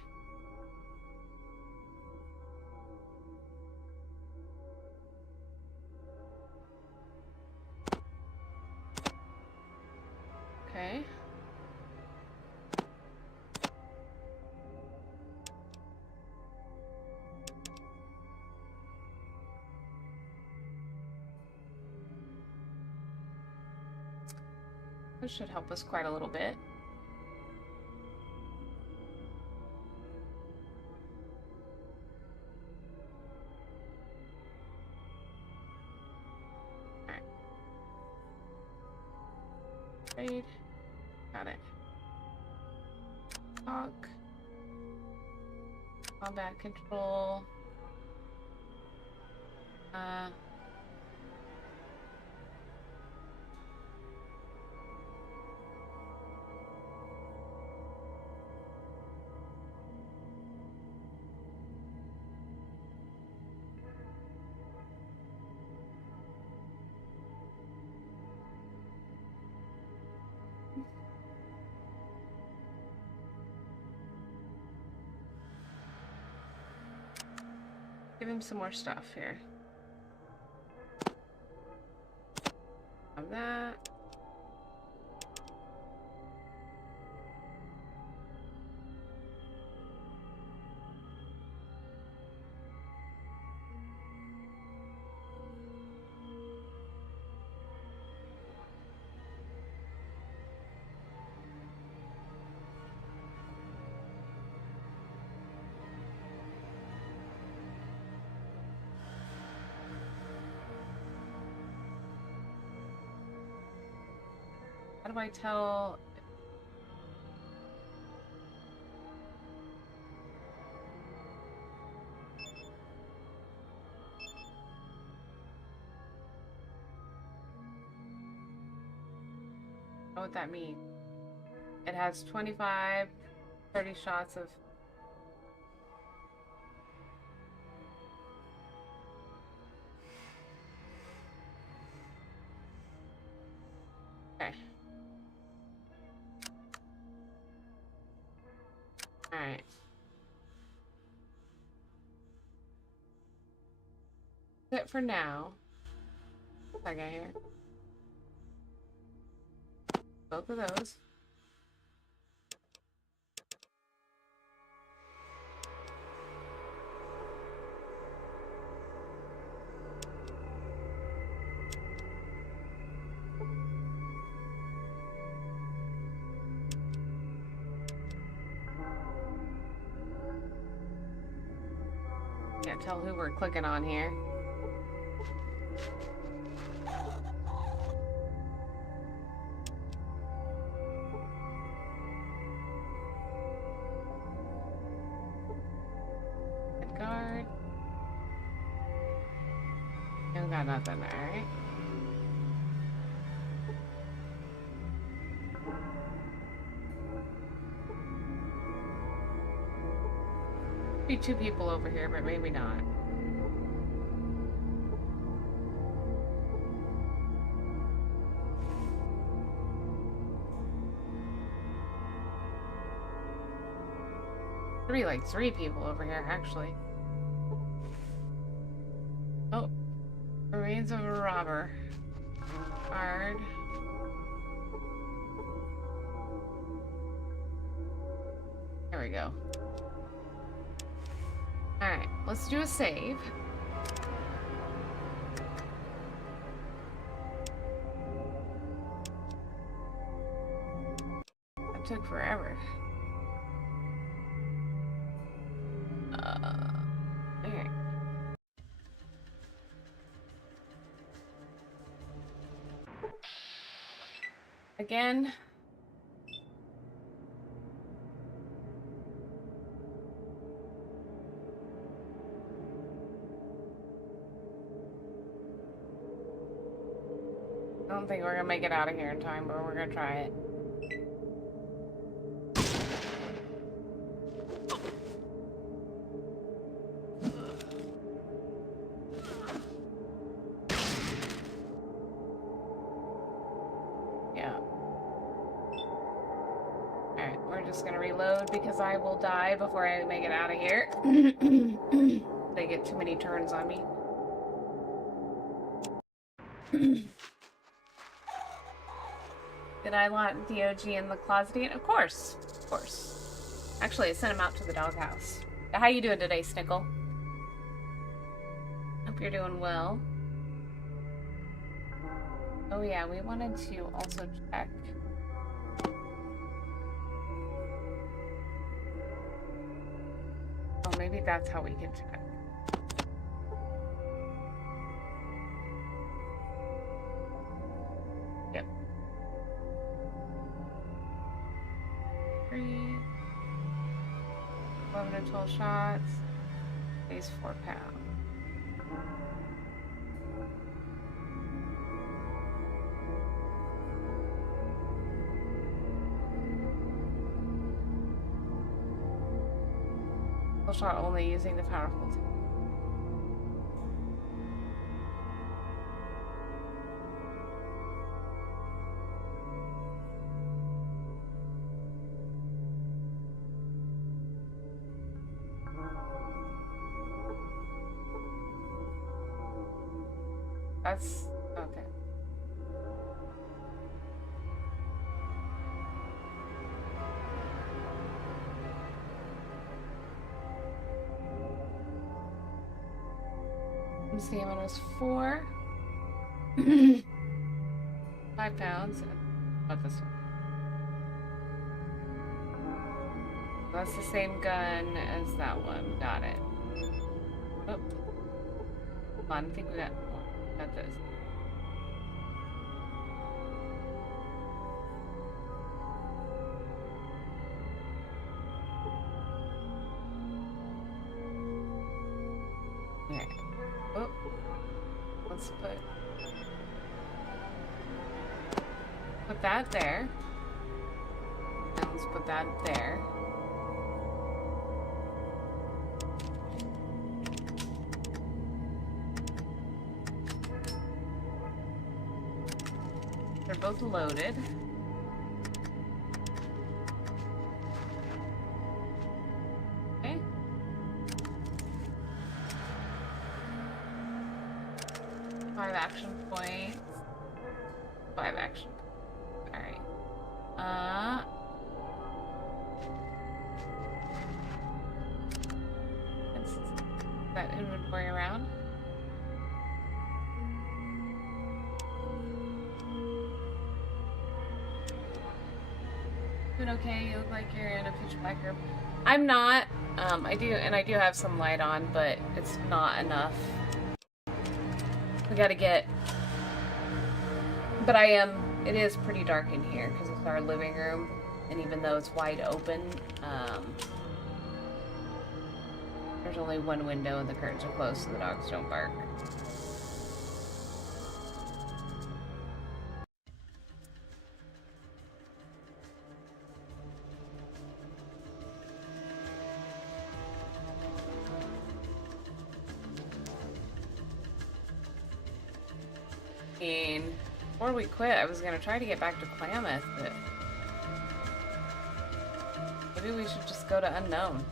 Okay. This should help us quite a little bit. Alright. Trade. Got it. Talk. Combat control. Give him some more stuff here. Have that. How do I tell? Know what that means? It has 25, 30 shots of. Okay. Alright. That's it for now. What's that guy here? Both of those. Can't tell who we're clicking on here. Guard. You got nothing, alright. Be two people over here, but maybe not. Three people over here, actually. Oh, remains of a robber. Guard. There we go. Alright, let's do a save. That took forever. Alright. Again. I don't think we're gonna make it out of here in time, but we're gonna try it. Yeah. just gonna reload because I will die before I make it out of here. They get too many turns on me. Did I lock D.O.G. in the closet again? Of course. Of course. Actually, I sent him out to the doghouse. How you doing today, Snickle? Hope you're doing well. Oh yeah, we wanted to also check. Oh, maybe that's how we can check. Yep. 3, 11 or 12 shots. Weighs 4 pounds. Shot only using the powerful tool. That's okay. Stamina was 4. 5 pounds. What this one? That's the same gun as that one. Got it. Oh. Hold on, I think we got this. Okay. Oh, let's put that there. And let's put that there. They're both loaded. Okay. 5 action points. 5 action. Alright. Let's that inventory around. Doing okay? You look like you're in a pitch black room. I'm not. I do have some light on, but it's not enough. We gotta get. But it is pretty dark in here because it's our living room, and even though it's wide open, there's only one window and the curtains are closed so the dogs don't bark. Before we quit, I was gonna try to get back to Klamath, but maybe we should just go to Unknown.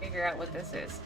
Figure out what this is.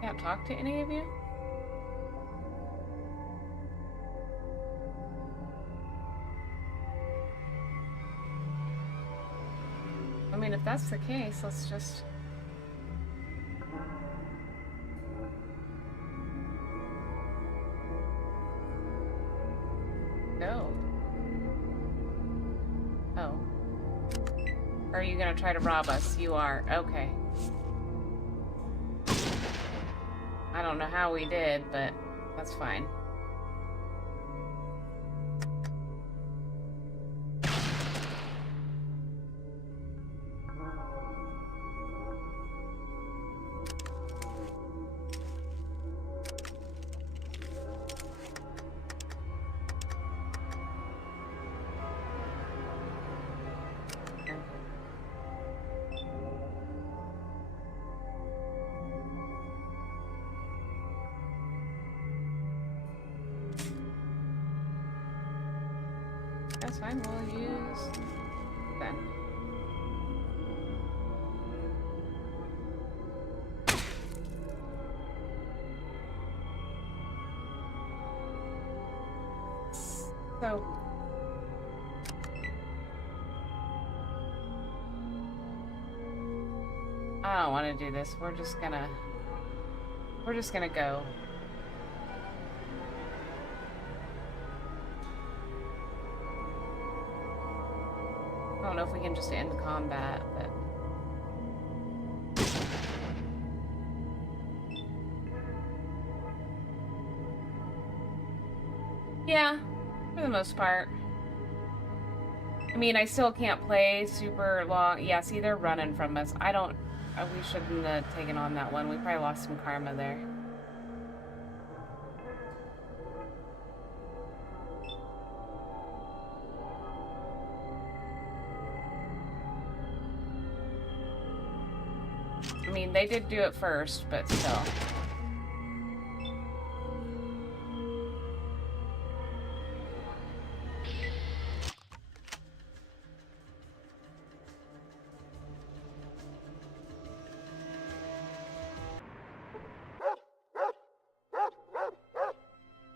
Can't talk to any of you? I mean, if that's the case, let's just... go. Oh. Or are you gonna try to rob us? You are. Okay. I don't know how we did, but That's fine. That's fine, we'll use then. So I don't want to do this. We're just gonna go. I don't know if we can just end combat, but yeah, for the most part. I mean, I still can't play super long. Yeah, see, they're running from us. I don't... we shouldn't have taken on that one. We probably lost some karma there. I mean, they did do it first, but still.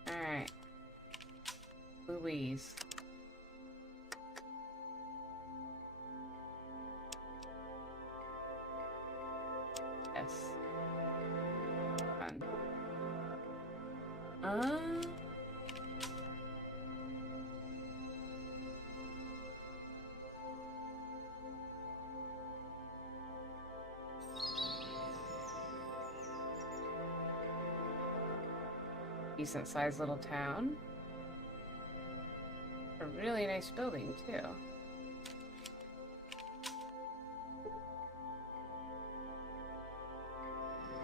Alright. Louise. Yes. Fun. Decent sized little town. A really nice building too.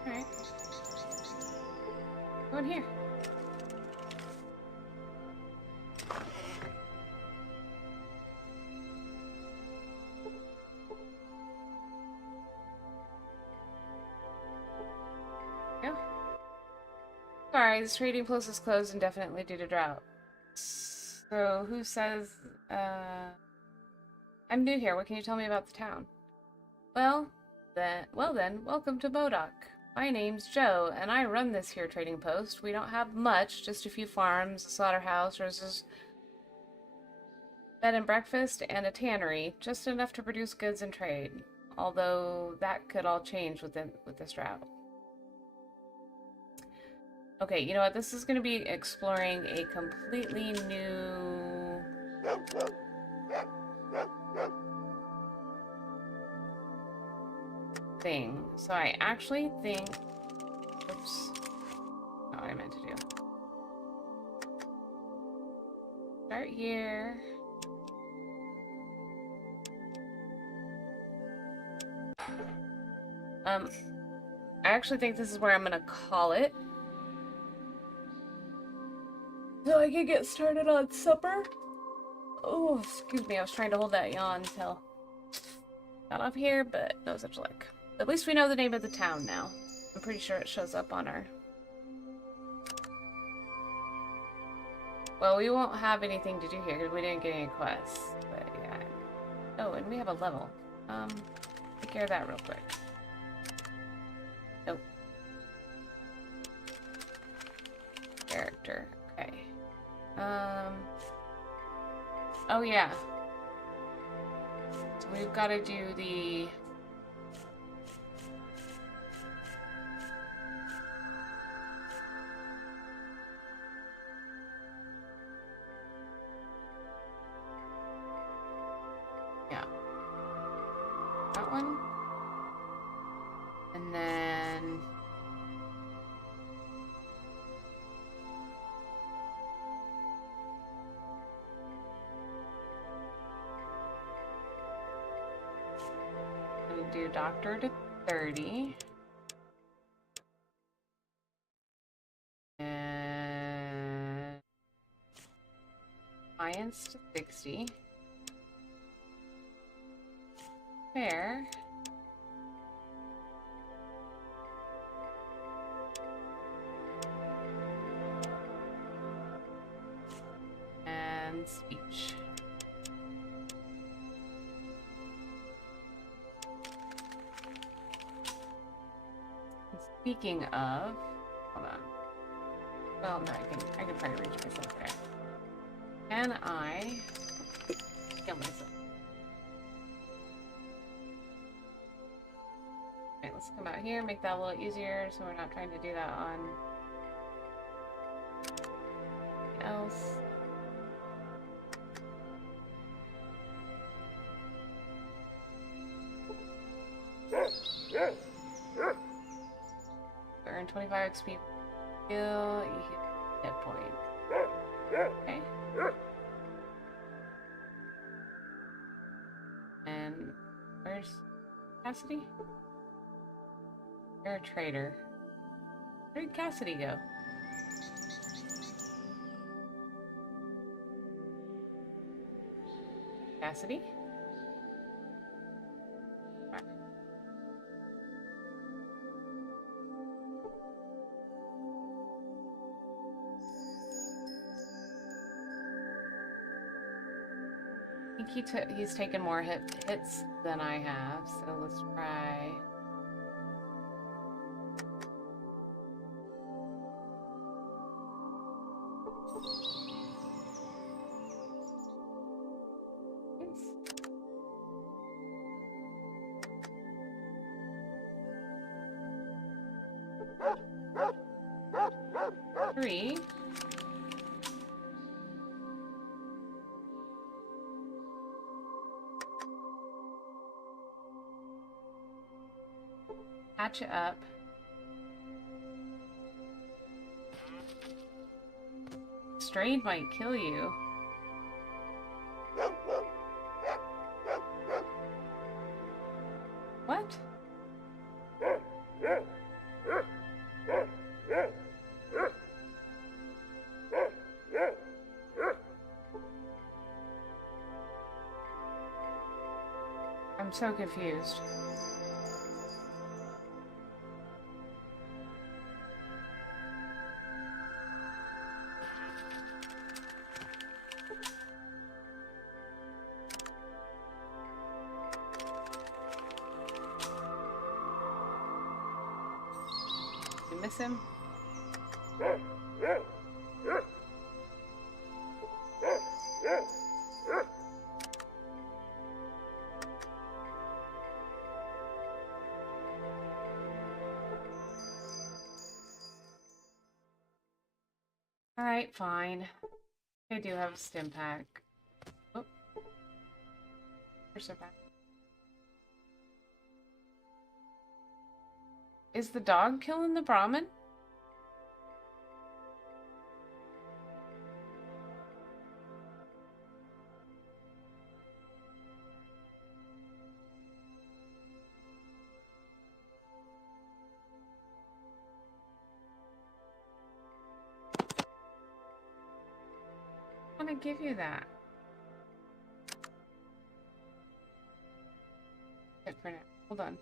Alright. Go in here. Go. Sorry, this trading post is closed indefinitely due to drought. So, who says, I'm new here. What can you tell me about the town? Well then, welcome to D.O.G. My name's Joe, and I run this here trading post. We don't have much, just a few farms, a slaughterhouse, Rose's bed and breakfast, and a tannery, just enough to produce goods and trade. Although that could all change with this drought. Okay, you know what? This is going to be exploring a completely new thing. So I actually think... Oops. Not what I meant to do. Start here. I actually think this is where I'm going to call it. So I can get started on supper. Oh, excuse me. I was trying to hold that yawn until got off here, but no such luck. At least we know the name of the town now. I'm pretty sure it shows up on our... Well, we won't have anything to do here because we didn't get any quests. But yeah. Oh, and we have a level. Take care of that real quick. Nope. Character. Okay. Oh yeah. So we've got to do the... Yeah. That one. And then... do doctor to 30. And science to 60. Fair. And speech. Speaking of, hold on. Well, no, I can probably reach myself there. Can I kill myself? Alright, let's come out here, make that a little easier so we're not trying to do that on anything else. Earn 25 XP. Heal, you hit hit point. Okay. And where's Cassidy? You're a traitor. Where did Cassidy go? Cassidy? Right. I think he's taken more hits than I have, so let's try. Three. Patch it up. Strayed might kill you. What? I'm so confused. You miss him? Alright, fine. I do have a stim pack. Oh. Where's the pack? Is the dog killing the Brahmin? I want to give you that. Wait for now. Hold on.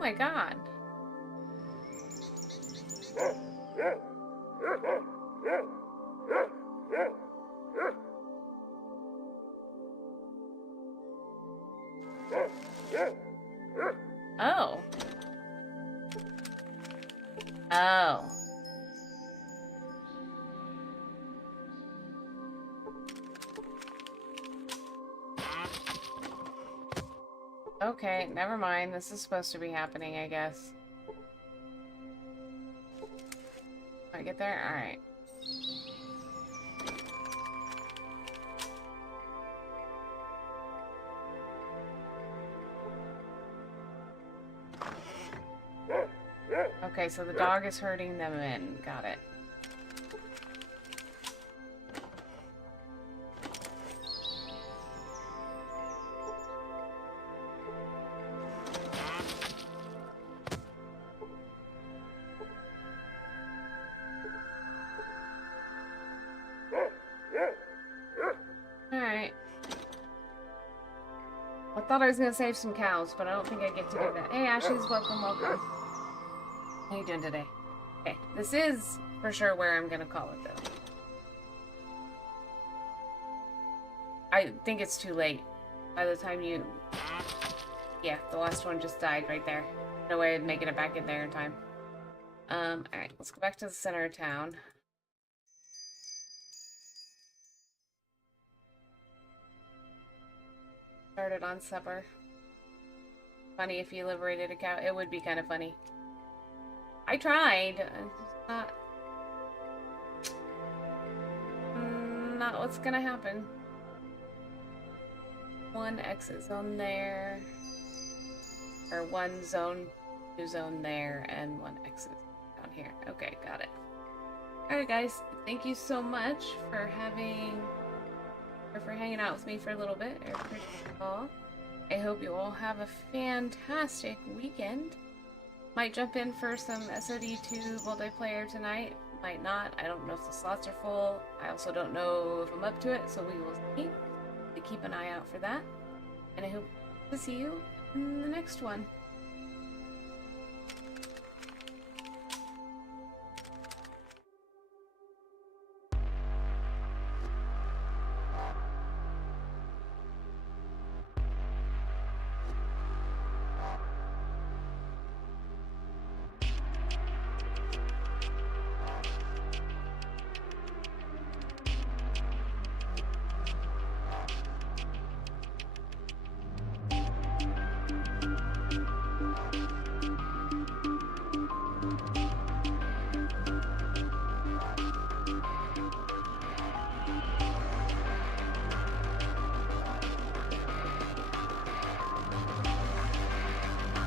my god. Oh. Oh. Okay, never mind. This is supposed to be happening, I guess. I get there? Alright. Okay, so the dog is herding them in. Got it. Alright. I thought I was gonna save some cows, but I don't think I get to do that. Hey, Ashley's welcome, welcome. How you doing today? Okay, this is for sure where I'm gonna call it, though. I think it's too late. By the time you... Yeah, the last one just died right there. No way of making it back in there in time. Alright, let's go back to the center of town. Started on supper. Funny if you liberated a cow. It would be kind of funny. I tried. It's not what's gonna happen. One exit zone there. Or one zone, two zone there, and one exit down here. Okay, got it. Alright guys, thank you so much for hanging out with me for a little bit. I appreciate it all. I hope you all have a fantastic weekend. Might jump in for some SOD2 multiplayer tonight. Might not. I don't know if the slots are full. I also don't know if I'm up to it, so we will see. So keep an eye out for that. And I hope to see you in the next one.